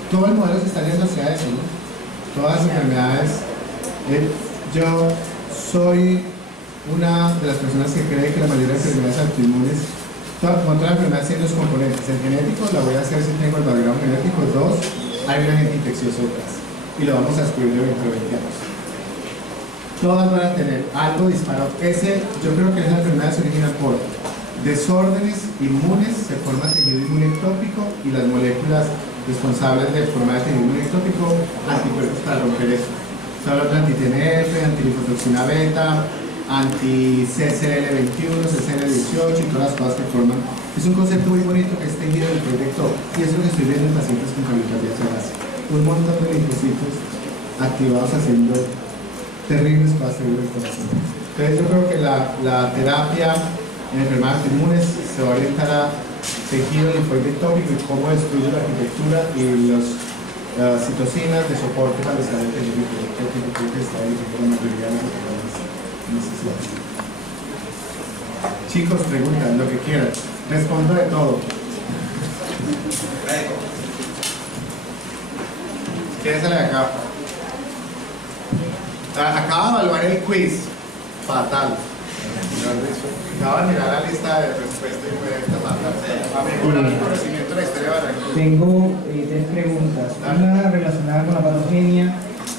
todo el modelo se está yendo hacia eso, ¿no? Todas las enfermedades. Yo soy una de las personas que cree que la mayoría de enfermedades autoinmunes, como todas las enfermedades tienen los componentes. El genético la voy a hacer si tengo el background genético. Dos, hay un agente infeccioso detrás. Y lo vamos a descubrir dentro de 20 años. Todas van a tener algo disparado. Yo creo que esa enfermedad se origina por desórdenes inmunes, se forma tejido inmune ectópico y las moléculas responsables de formar tejido inmune ectópico, anticuerpos para romper eso. Se habla de anti-TNF, anti-linfotoxina beta, anti-CCL21, CCL18 y todas las cosas que forman. Es un concepto muy bonito que es tejido del proyecto y eso es lo que estoy viendo en pacientes con cardiopatías torácicas. Un montón de linfocitos activados haciendo terribles cosas del corazón. Entonces yo creo que la terapia en enfermedades inmunes se va a orientar a tejido linfoide ectópico y cómo destruye la arquitectura y las citocinas de soporte para desarrollar el tejido linfoide ectópico, que está ahí por la mayoría de las necesidades. Chicos, preguntan lo que quieran. Respondo de todo. Quédese de acá. Acaba de evaluar el quiz. Fatal. Acaba de mirar la lista de respuestas y fue esta fatal. A mejorar el conocimiento de la historia de Barranquilla. Tengo tres preguntas. Una relacionada con la patogenia,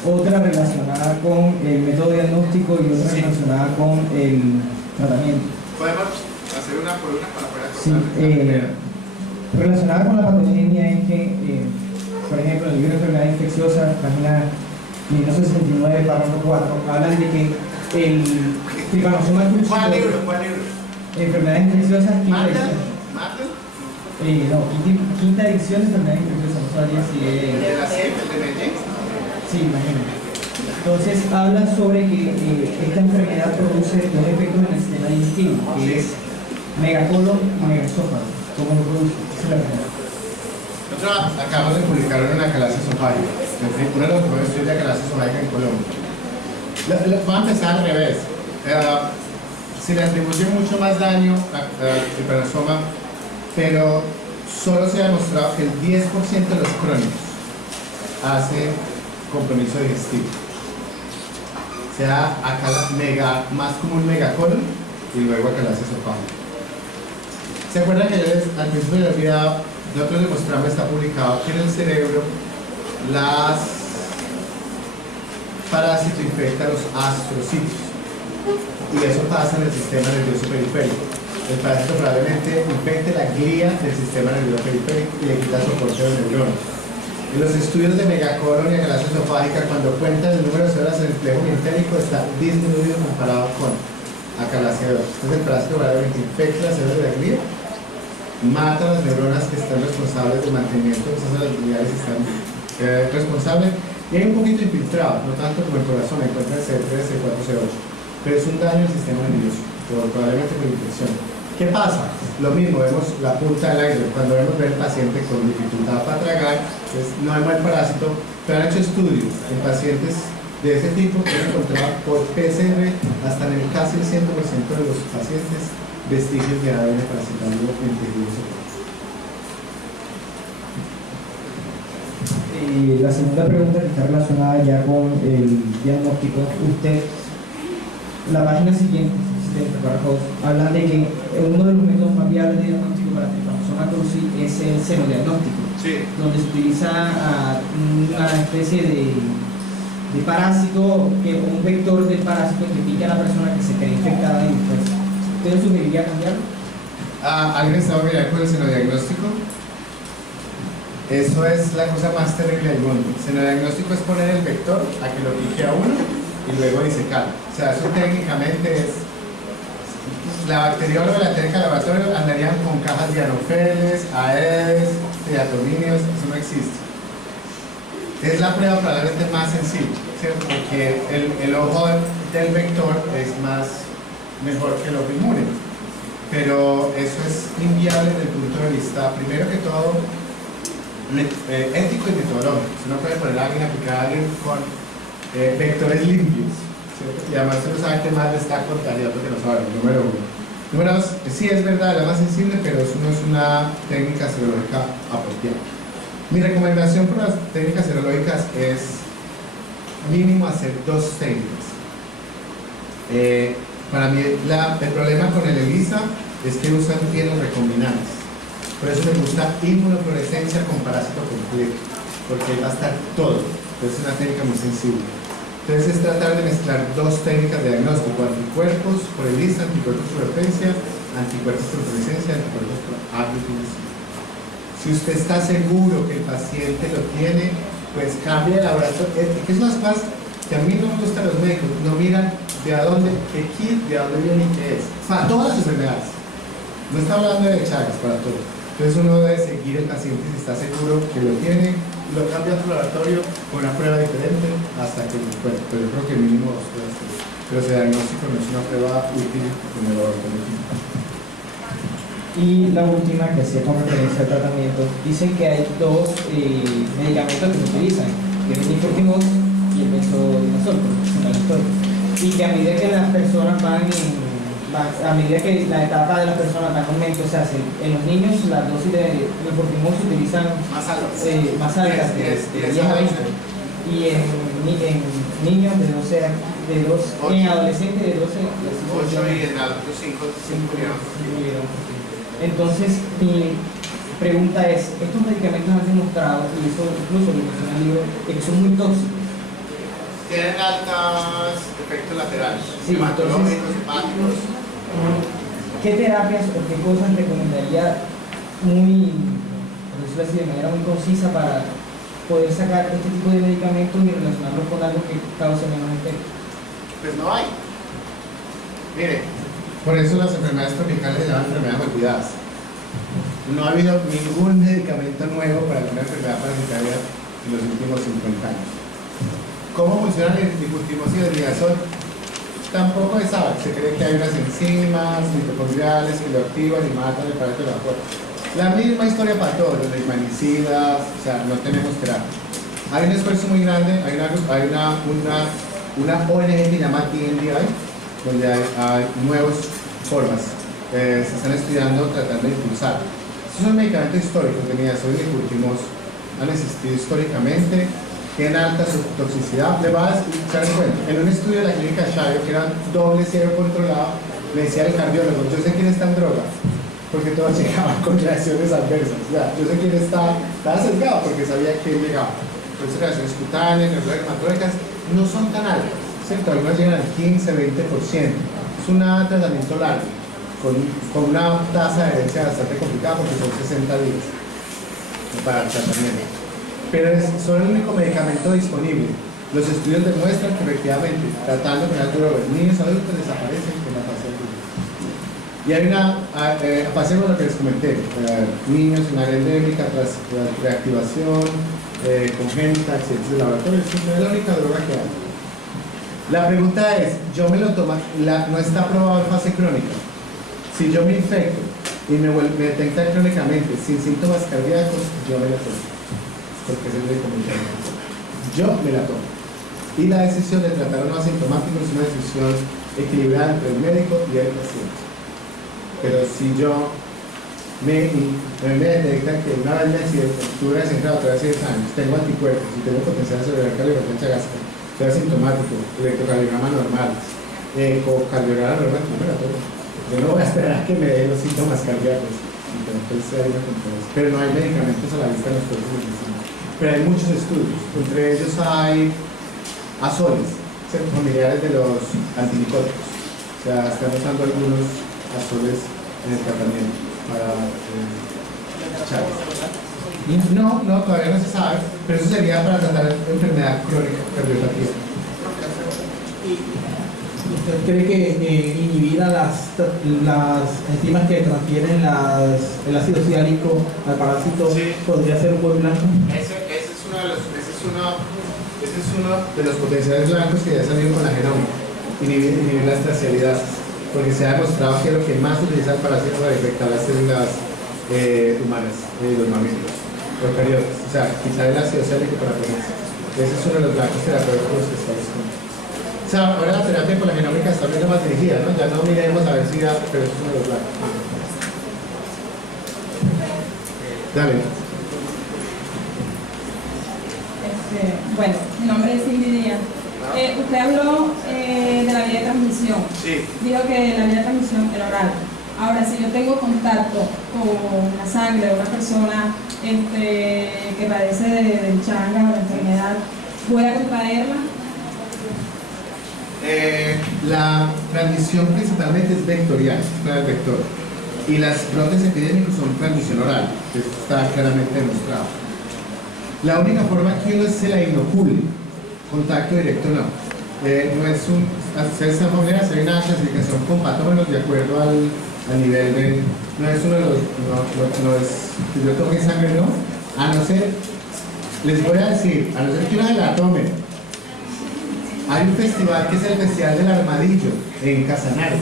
otra relacionada con el método diagnóstico y otra relacionada con el tratamiento. ¿Podemos hacer una por una para poder Sí, relacionada con la patogenia es que, por ejemplo, en el libro de enfermedades infecciosas, página 1969, párrafo 4, hablan de que el trypanosoma cruzi. ¿Cuál libro? Enfermedades infecciosas, quinta ¿Martel? edición. No, quinta edición de enfermedades infecciosas, no sabría si es. ¿El de la CIEP, el de Medellín? Sí, imagínate. Entonces habla sobre que esta enfermedad produce dos efectos en el sistema digestivo, que es megacolon y megaesófago. ¿Cómo lo produce? Esa es la primera. Nosotros acabamos de publicar una calasia esofágica, uno de los primeros estudios de calasia esofágica en Colombia. Va a empezar al revés. Se le atribuye mucho más daño al trypanosoma, pero solo se ha demostrado que el 10% de los crónicos hace compromiso digestivo. O sea, acá más como un megacolon y luego calasia esofágica. ¿Se acuerdan que yo al principio les había dado, nosotros demostramos, está publicado que en el cerebro parásito infecta los astrocitos. Y eso pasa en el sistema nervioso periférico. El parásito probablemente infecte la glía del sistema nervioso periférico y le quita soporte de los neuronas. En los estudios de megacolonia y galaxia esofágica, cuando cuentan el número de células en el plejo mientérico, está disminuido comparado con acalasia 2. Entonces el parásito probablemente infecta las células de la glía, mata las neuronas que están responsables del mantenimiento de esas células gliales que están responsables, y hay un poquito infiltrado, no tanto como el corazón, encuentra C3, C4, C8, pero es un daño al sistema nervioso, probablemente por infección. ¿Qué pasa? Lo mismo, vemos la punta del iceberg cuando vemos ver el paciente con dificultad para tragar, pues no hay mal parásito, pero han hecho estudios en pacientes de ese tipo que han encontrado por PCR hasta en el casi el 100% de los pacientes vestigios de ADN parasitario en tejidos. La segunda pregunta que está relacionada ya con el diagnóstico, usted, la página siguiente, hablan de que uno de los métodos más viables de diagnóstico para tripanosomal cruzi es el senodiagnóstico, Sí. donde se utiliza una especie de parásito, un vector del parásito que pica a la persona que se cree infectada y pues, ¿usted sugeriría cambiarlo? ¿Alguien está familiar con el senodiagnóstico? Eso es la cosa más terrible del mundo. El senodiagnóstico es poner el vector a que lo pique a uno y luego disecar. O sea, eso técnicamente es... La bacterióloga de la técnica de laboratorio andarían con cajas de anopheles, aedes, triatominios, eso no existe. Es la prueba probablemente más sencilla, ¿cierto? Porque el ojo del vector es mejor que el ojo inmune. Pero eso es inviable desde el punto de vista, primero que todo, ético y metodológico. Si uno puede poner a alguien a picar a alguien con vectores limpios, ¿cierto? Y además uno sabe que más le está contagiando que no sabe, número uno. Número dos, sí es verdad, es la más sensible, pero eso no es una técnica serológica apropiada. Mi recomendación para las técnicas serológicas es mínimo hacer 2 técnicas. Para mí el problema con el ELISA es que usan genes recombinantes. Por eso me gusta inmunofluorescencia con parásito completo, porque ahí va a estar todo. Entonces es una técnica muy sensible. Entonces es tratar de mezclar 2 técnicas de diagnóstico: anticuerpos por ELISA, anticuerpos por fluorescencia, anticuerpos por fluorescencia, anticuerpos por aglutinación. Si usted está seguro que el paciente lo tiene, pues cambie el laboratorio. Que es más fácil, que a mí no me gustan los médicos, no miran de a dónde, qué kit, de a dónde viene y qué es. Para todas las enfermedades. No está hablando de Chagas, para todo. Entonces uno debe seguir el paciente si está seguro que lo tiene, lo cambia a su laboratorio con una prueba diferente hasta que lo encuentre. Pero yo creo que mínimo 2 pruebas. Pero ese diagnóstico no es una prueba útil en el laboratorio. Y la última, que hacía con referencia al tratamiento, dicen que hay 2 medicamentos que se utilizan, que es el Infurtimod y el metronidazol, y que a medida que las personas a medida que la etapa de las personas va en aumento, o sea, en los niños las dosis de Infurtimod se utilizan Más altas. más altas, de 10 a 20, y en niños de 12 en adolescentes de 12 a 8 y en adultos 5 murieron. Entonces, mi pregunta es, estos medicamentos han demostrado, y eso incluso lo menciona el libro, que son muy tóxicos. Tienen altos efectos laterales, Sí, hematológicos, hepáticos. ¿Qué terapias o qué cosas recomendaría por decirlo así, de manera muy concisa para poder sacar este tipo de medicamentos y relacionarlos con algo que cause menos efecto? Pues no hay. Mire, por eso las enfermedades tropicales se llaman enfermedades olvidadas. No ha habido ningún medicamento nuevo para una enfermedad parasitaria en los últimos 50 años. ¿Cómo funcionan el Infurtimod y el Nidazol? Tampoco se sabe. Se cree que hay unas enzimas mitocondriales que lo activan y matan el parásito de la flor. La misma historia para todos, los leishmanicidas, o sea, no tenemos terapia. Hay un esfuerzo muy grande, hay una ONG que se llama TNDI, donde hay nuevas formas, se están estudiando, tratando de impulsar. Estos son medicamentos históricos de Nidazol y Infurtimod, han existido históricamente, tienen alta toxicidad. Le vas a echar en cuenta, en un estudio de la clínica Shayo, que era doble ciego controlado, le decía al cardiólogo: yo sé quién está en droga, porque todos llegaban con reacciones adversas. O sea, yo sé quién estaba sesgado porque sabía quién llegaba. Entonces, reacciones cutáneas, reacciones hematológicas, no son tan altas, ¿cierto? Algunas llegan al 15, 20%. Es un tratamiento largo, con una tasa de herencia bastante complicada porque son 60 días para el tratamiento. Pero son el único medicamento disponible. Los estudios demuestran que efectivamente, tratando con alto los niños adultos desaparecen con la fase aguda. Y hay pasemos a lo que les comenté, niños en área endémica, tras reactivación, congénita, accidentes de laboratorio, eso no es la única droga que hay. La pregunta es, yo me lo tomo, no está aprobado en fase crónica. Si yo me infecto y me detectan crónicamente sin síntomas cardíacos, yo me la tomo, porque es el médico medicamento. Yo me la tomo. Y la decisión de tratar a un asintomático es una decisión equilibrada entre el médico y el paciente. Pero si yo me detectan que una vez me estuve accidentado otra vez 10 años, tengo anticuerpos y tengo potencial cerebral cardiopatía gástrica, soy asintomático, electrocardiograma normal, ecocardiograma normal, no me la tomo. Yo no voy a esperar a que me den los síntomas cardíacos. Entonces hay una controversia. Pero no hay medicamentos a la vista en los cuerpos de medicina. Pero hay muchos estudios, entre ellos hay azoles, familiares de los antimicóticos. O sea, están usando algunos azoles en el tratamiento para Chagas. No, todavía no se sabe, pero eso sería para tratar enfermedad crónica, cardiopatía. ¿Usted cree que inhibir a las enzimas que transfieren el ácido ciálico al parásito podría ser un buen blanco? Ese es uno de los potenciales blancos que ya salieron con la genómica, inhibir las tracialidases, porque se ha demostrado que es lo que más utiliza el parásito para infectar las células humanas, los mamíferos, eucariotas, o sea, quitar el ácido ciálico para ponerse. Ese es uno de los blancos terapéuticos que está disponible. O sea, ahora la terapia por la genómica está viendo más dirigida, ¿no? Ya no miremos a ver si da, pero eso es uno de los blancos. Dale. Bueno, mi nombre es Cindy Díaz. Usted habló de la vía de transmisión. Sí. Dijo que la vía de transmisión era oral. Ahora, si yo tengo contacto con la sangre de una persona que padece del Chagas o la enfermedad, ¿voy a contraerla? La transmisión principalmente es vectorial, el vector. Y las brotes epidémicos son transmisión oral, que está claramente demostrado. La única forma que uno se la inocule, contacto directo no. No es ustedes están familiares, hay una clasificación con patógenos de acuerdo al nivel de. No es uno de los. No es. Si yo toque sangre, no. A no ser. Les voy a decir, a no ser que uno se la tome. Hay un festival que es el Festival del Armadillo en Casanare,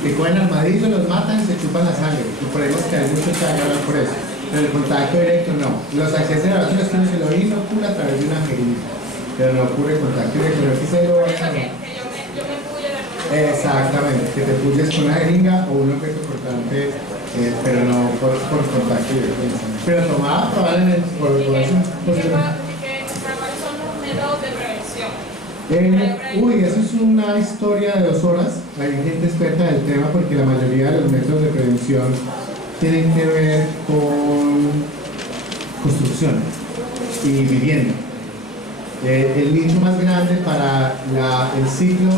que cogen armadillos, los matan y se chupan la sangre. Y por eso que hay muchos que agarran por eso. Pero el contacto directo no. Los accesos de laboratorios que uno se lo inocula a través de una jeringa. Pero no ocurre contacto directo. Pero aquí se lo va a hacer. Exactamente, que te pulles con una jeringa o un objeto cortante, pero no por contacto directo. Pero tomada probablemente por eso. ¿Cuáles son los métodos de prevención? Eso es una historia de 2 horas. Hay gente experta del tema porque la mayoría de los métodos de prevención tienen que ver con construcción y vivienda. El nicho más grande para el ciclo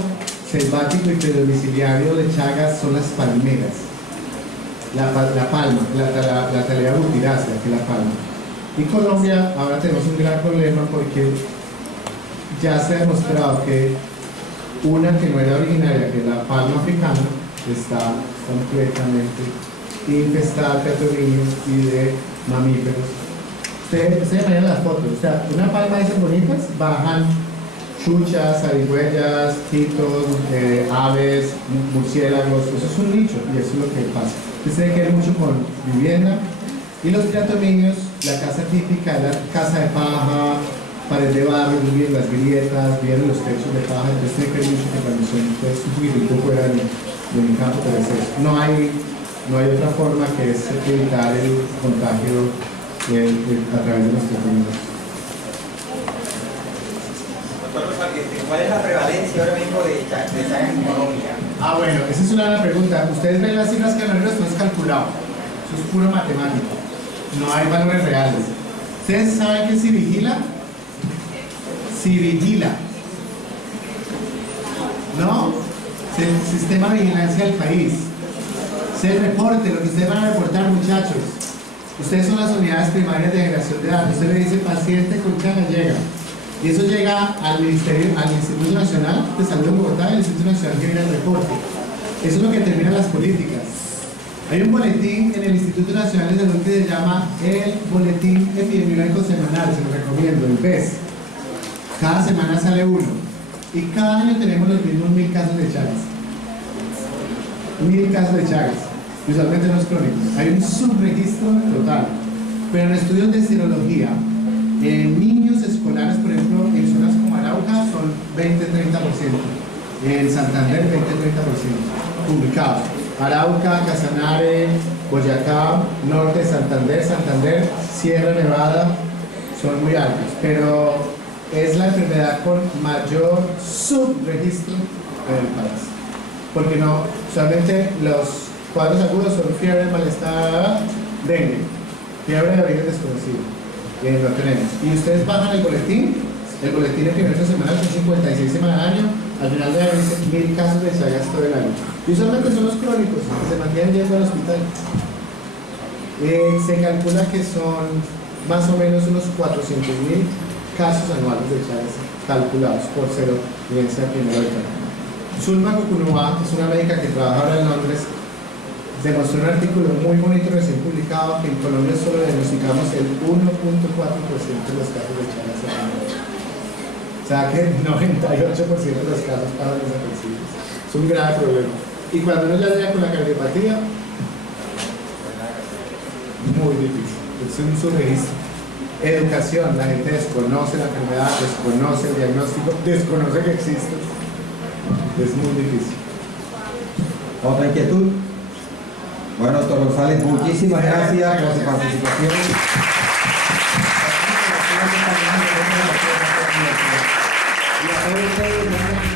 selvático y predomiciliario de Chagas son las palmeras. La palma, la Thalea butirácea, que es la palma. Y Colombia ahora tenemos un gran problema porque ya se ha demostrado que una que no era originaria, que es la palma africana, está completamente infestada de petroglifos y de mamíferos. Ustedes vean las fotos, o sea, una palma de esas bonitas, bajan chuchas, zarigüeyas, titos, aves, murciélagos, eso es un nicho y eso es lo que pasa. Entonces tiene que ver mucho con vivienda y los triatominios, la casa típica, la casa de paja, pared de barro, vienen las grietas, vienen los techos de paja, entonces tiene que ver mucho con transmisión, entonces un poquitito fuera de mi campo, pero es eso. No hay otra forma que es evitar el contagio a través de los triatominios. ¿Cuál es la prevalencia ahora mismo de Chagas en Colombia? Bueno, esa es una buena pregunta. Ustedes ven las cifras que nosotros no es calculado. Eso es puro matemático. No hay valores reales. ¿Ustedes saben que si vigila? Si vigila No, es el sistema de vigilancia del país. Es el reporte, lo que ustedes van a reportar, muchachos. Ustedes son las unidades primarias de generación de datos. Usted le dice paciente con changa llega. Y eso llega al Ministerio, al Instituto Nacional de Salud de Bogotá y al Instituto Nacional que viene el reporte. Eso es lo que determina las políticas. Hay un boletín en el Instituto Nacional de Salud que se llama el Boletín Epidemiológico Semanal, se lo recomiendo, el BES. Cada semana sale uno. Y cada año tenemos los mismos 1000 casos de Chagas. 1000 casos de Chagas. Usualmente no es crónico. Hay un subregistro total. Pero en estudios de serología, en niños escolares, por ejemplo, en zonas como Arauca son 20-30%. En Santander 20-30% publicados. Arauca, Casanare, Boyacá, Norte, Santander, Sierra Nevada son muy altos, pero es la enfermedad con mayor subregistro en el país. Porque no, solamente los cuadros agudos son fiebre, malestar, dengue, fiebre de origen desconocido. No tenemos. Y ustedes bajan el boletín de primer semanal son 56 semanas al año, al final de año dice 1000 casos de Chagas todo el año. Y usualmente son los crónicos que se mantienen yendo al hospital. Se calcula que son más o menos unos 400.000 casos anuales de Chagas calculados por serovigilancia epidemiológica. Zulma Kukunova, que es una médica que trabaja ahora en Londres, demostró un artículo muy bonito recién publicado que en Colombia solo diagnosticamos el 1.4% de los casos de Chagas anuales. O sea que el 98% de los casos pasan desapercibidos. Es un grave problema. Y cuando uno ya llega con la cardiopatía, muy difícil. Es un subregistro. Educación, la gente desconoce la enfermedad, desconoce el diagnóstico, desconoce que existe. Es muy difícil. ¿Otra inquietud? Bueno, doctor González, muchísimas gracias por su participación. Y a todos ustedes,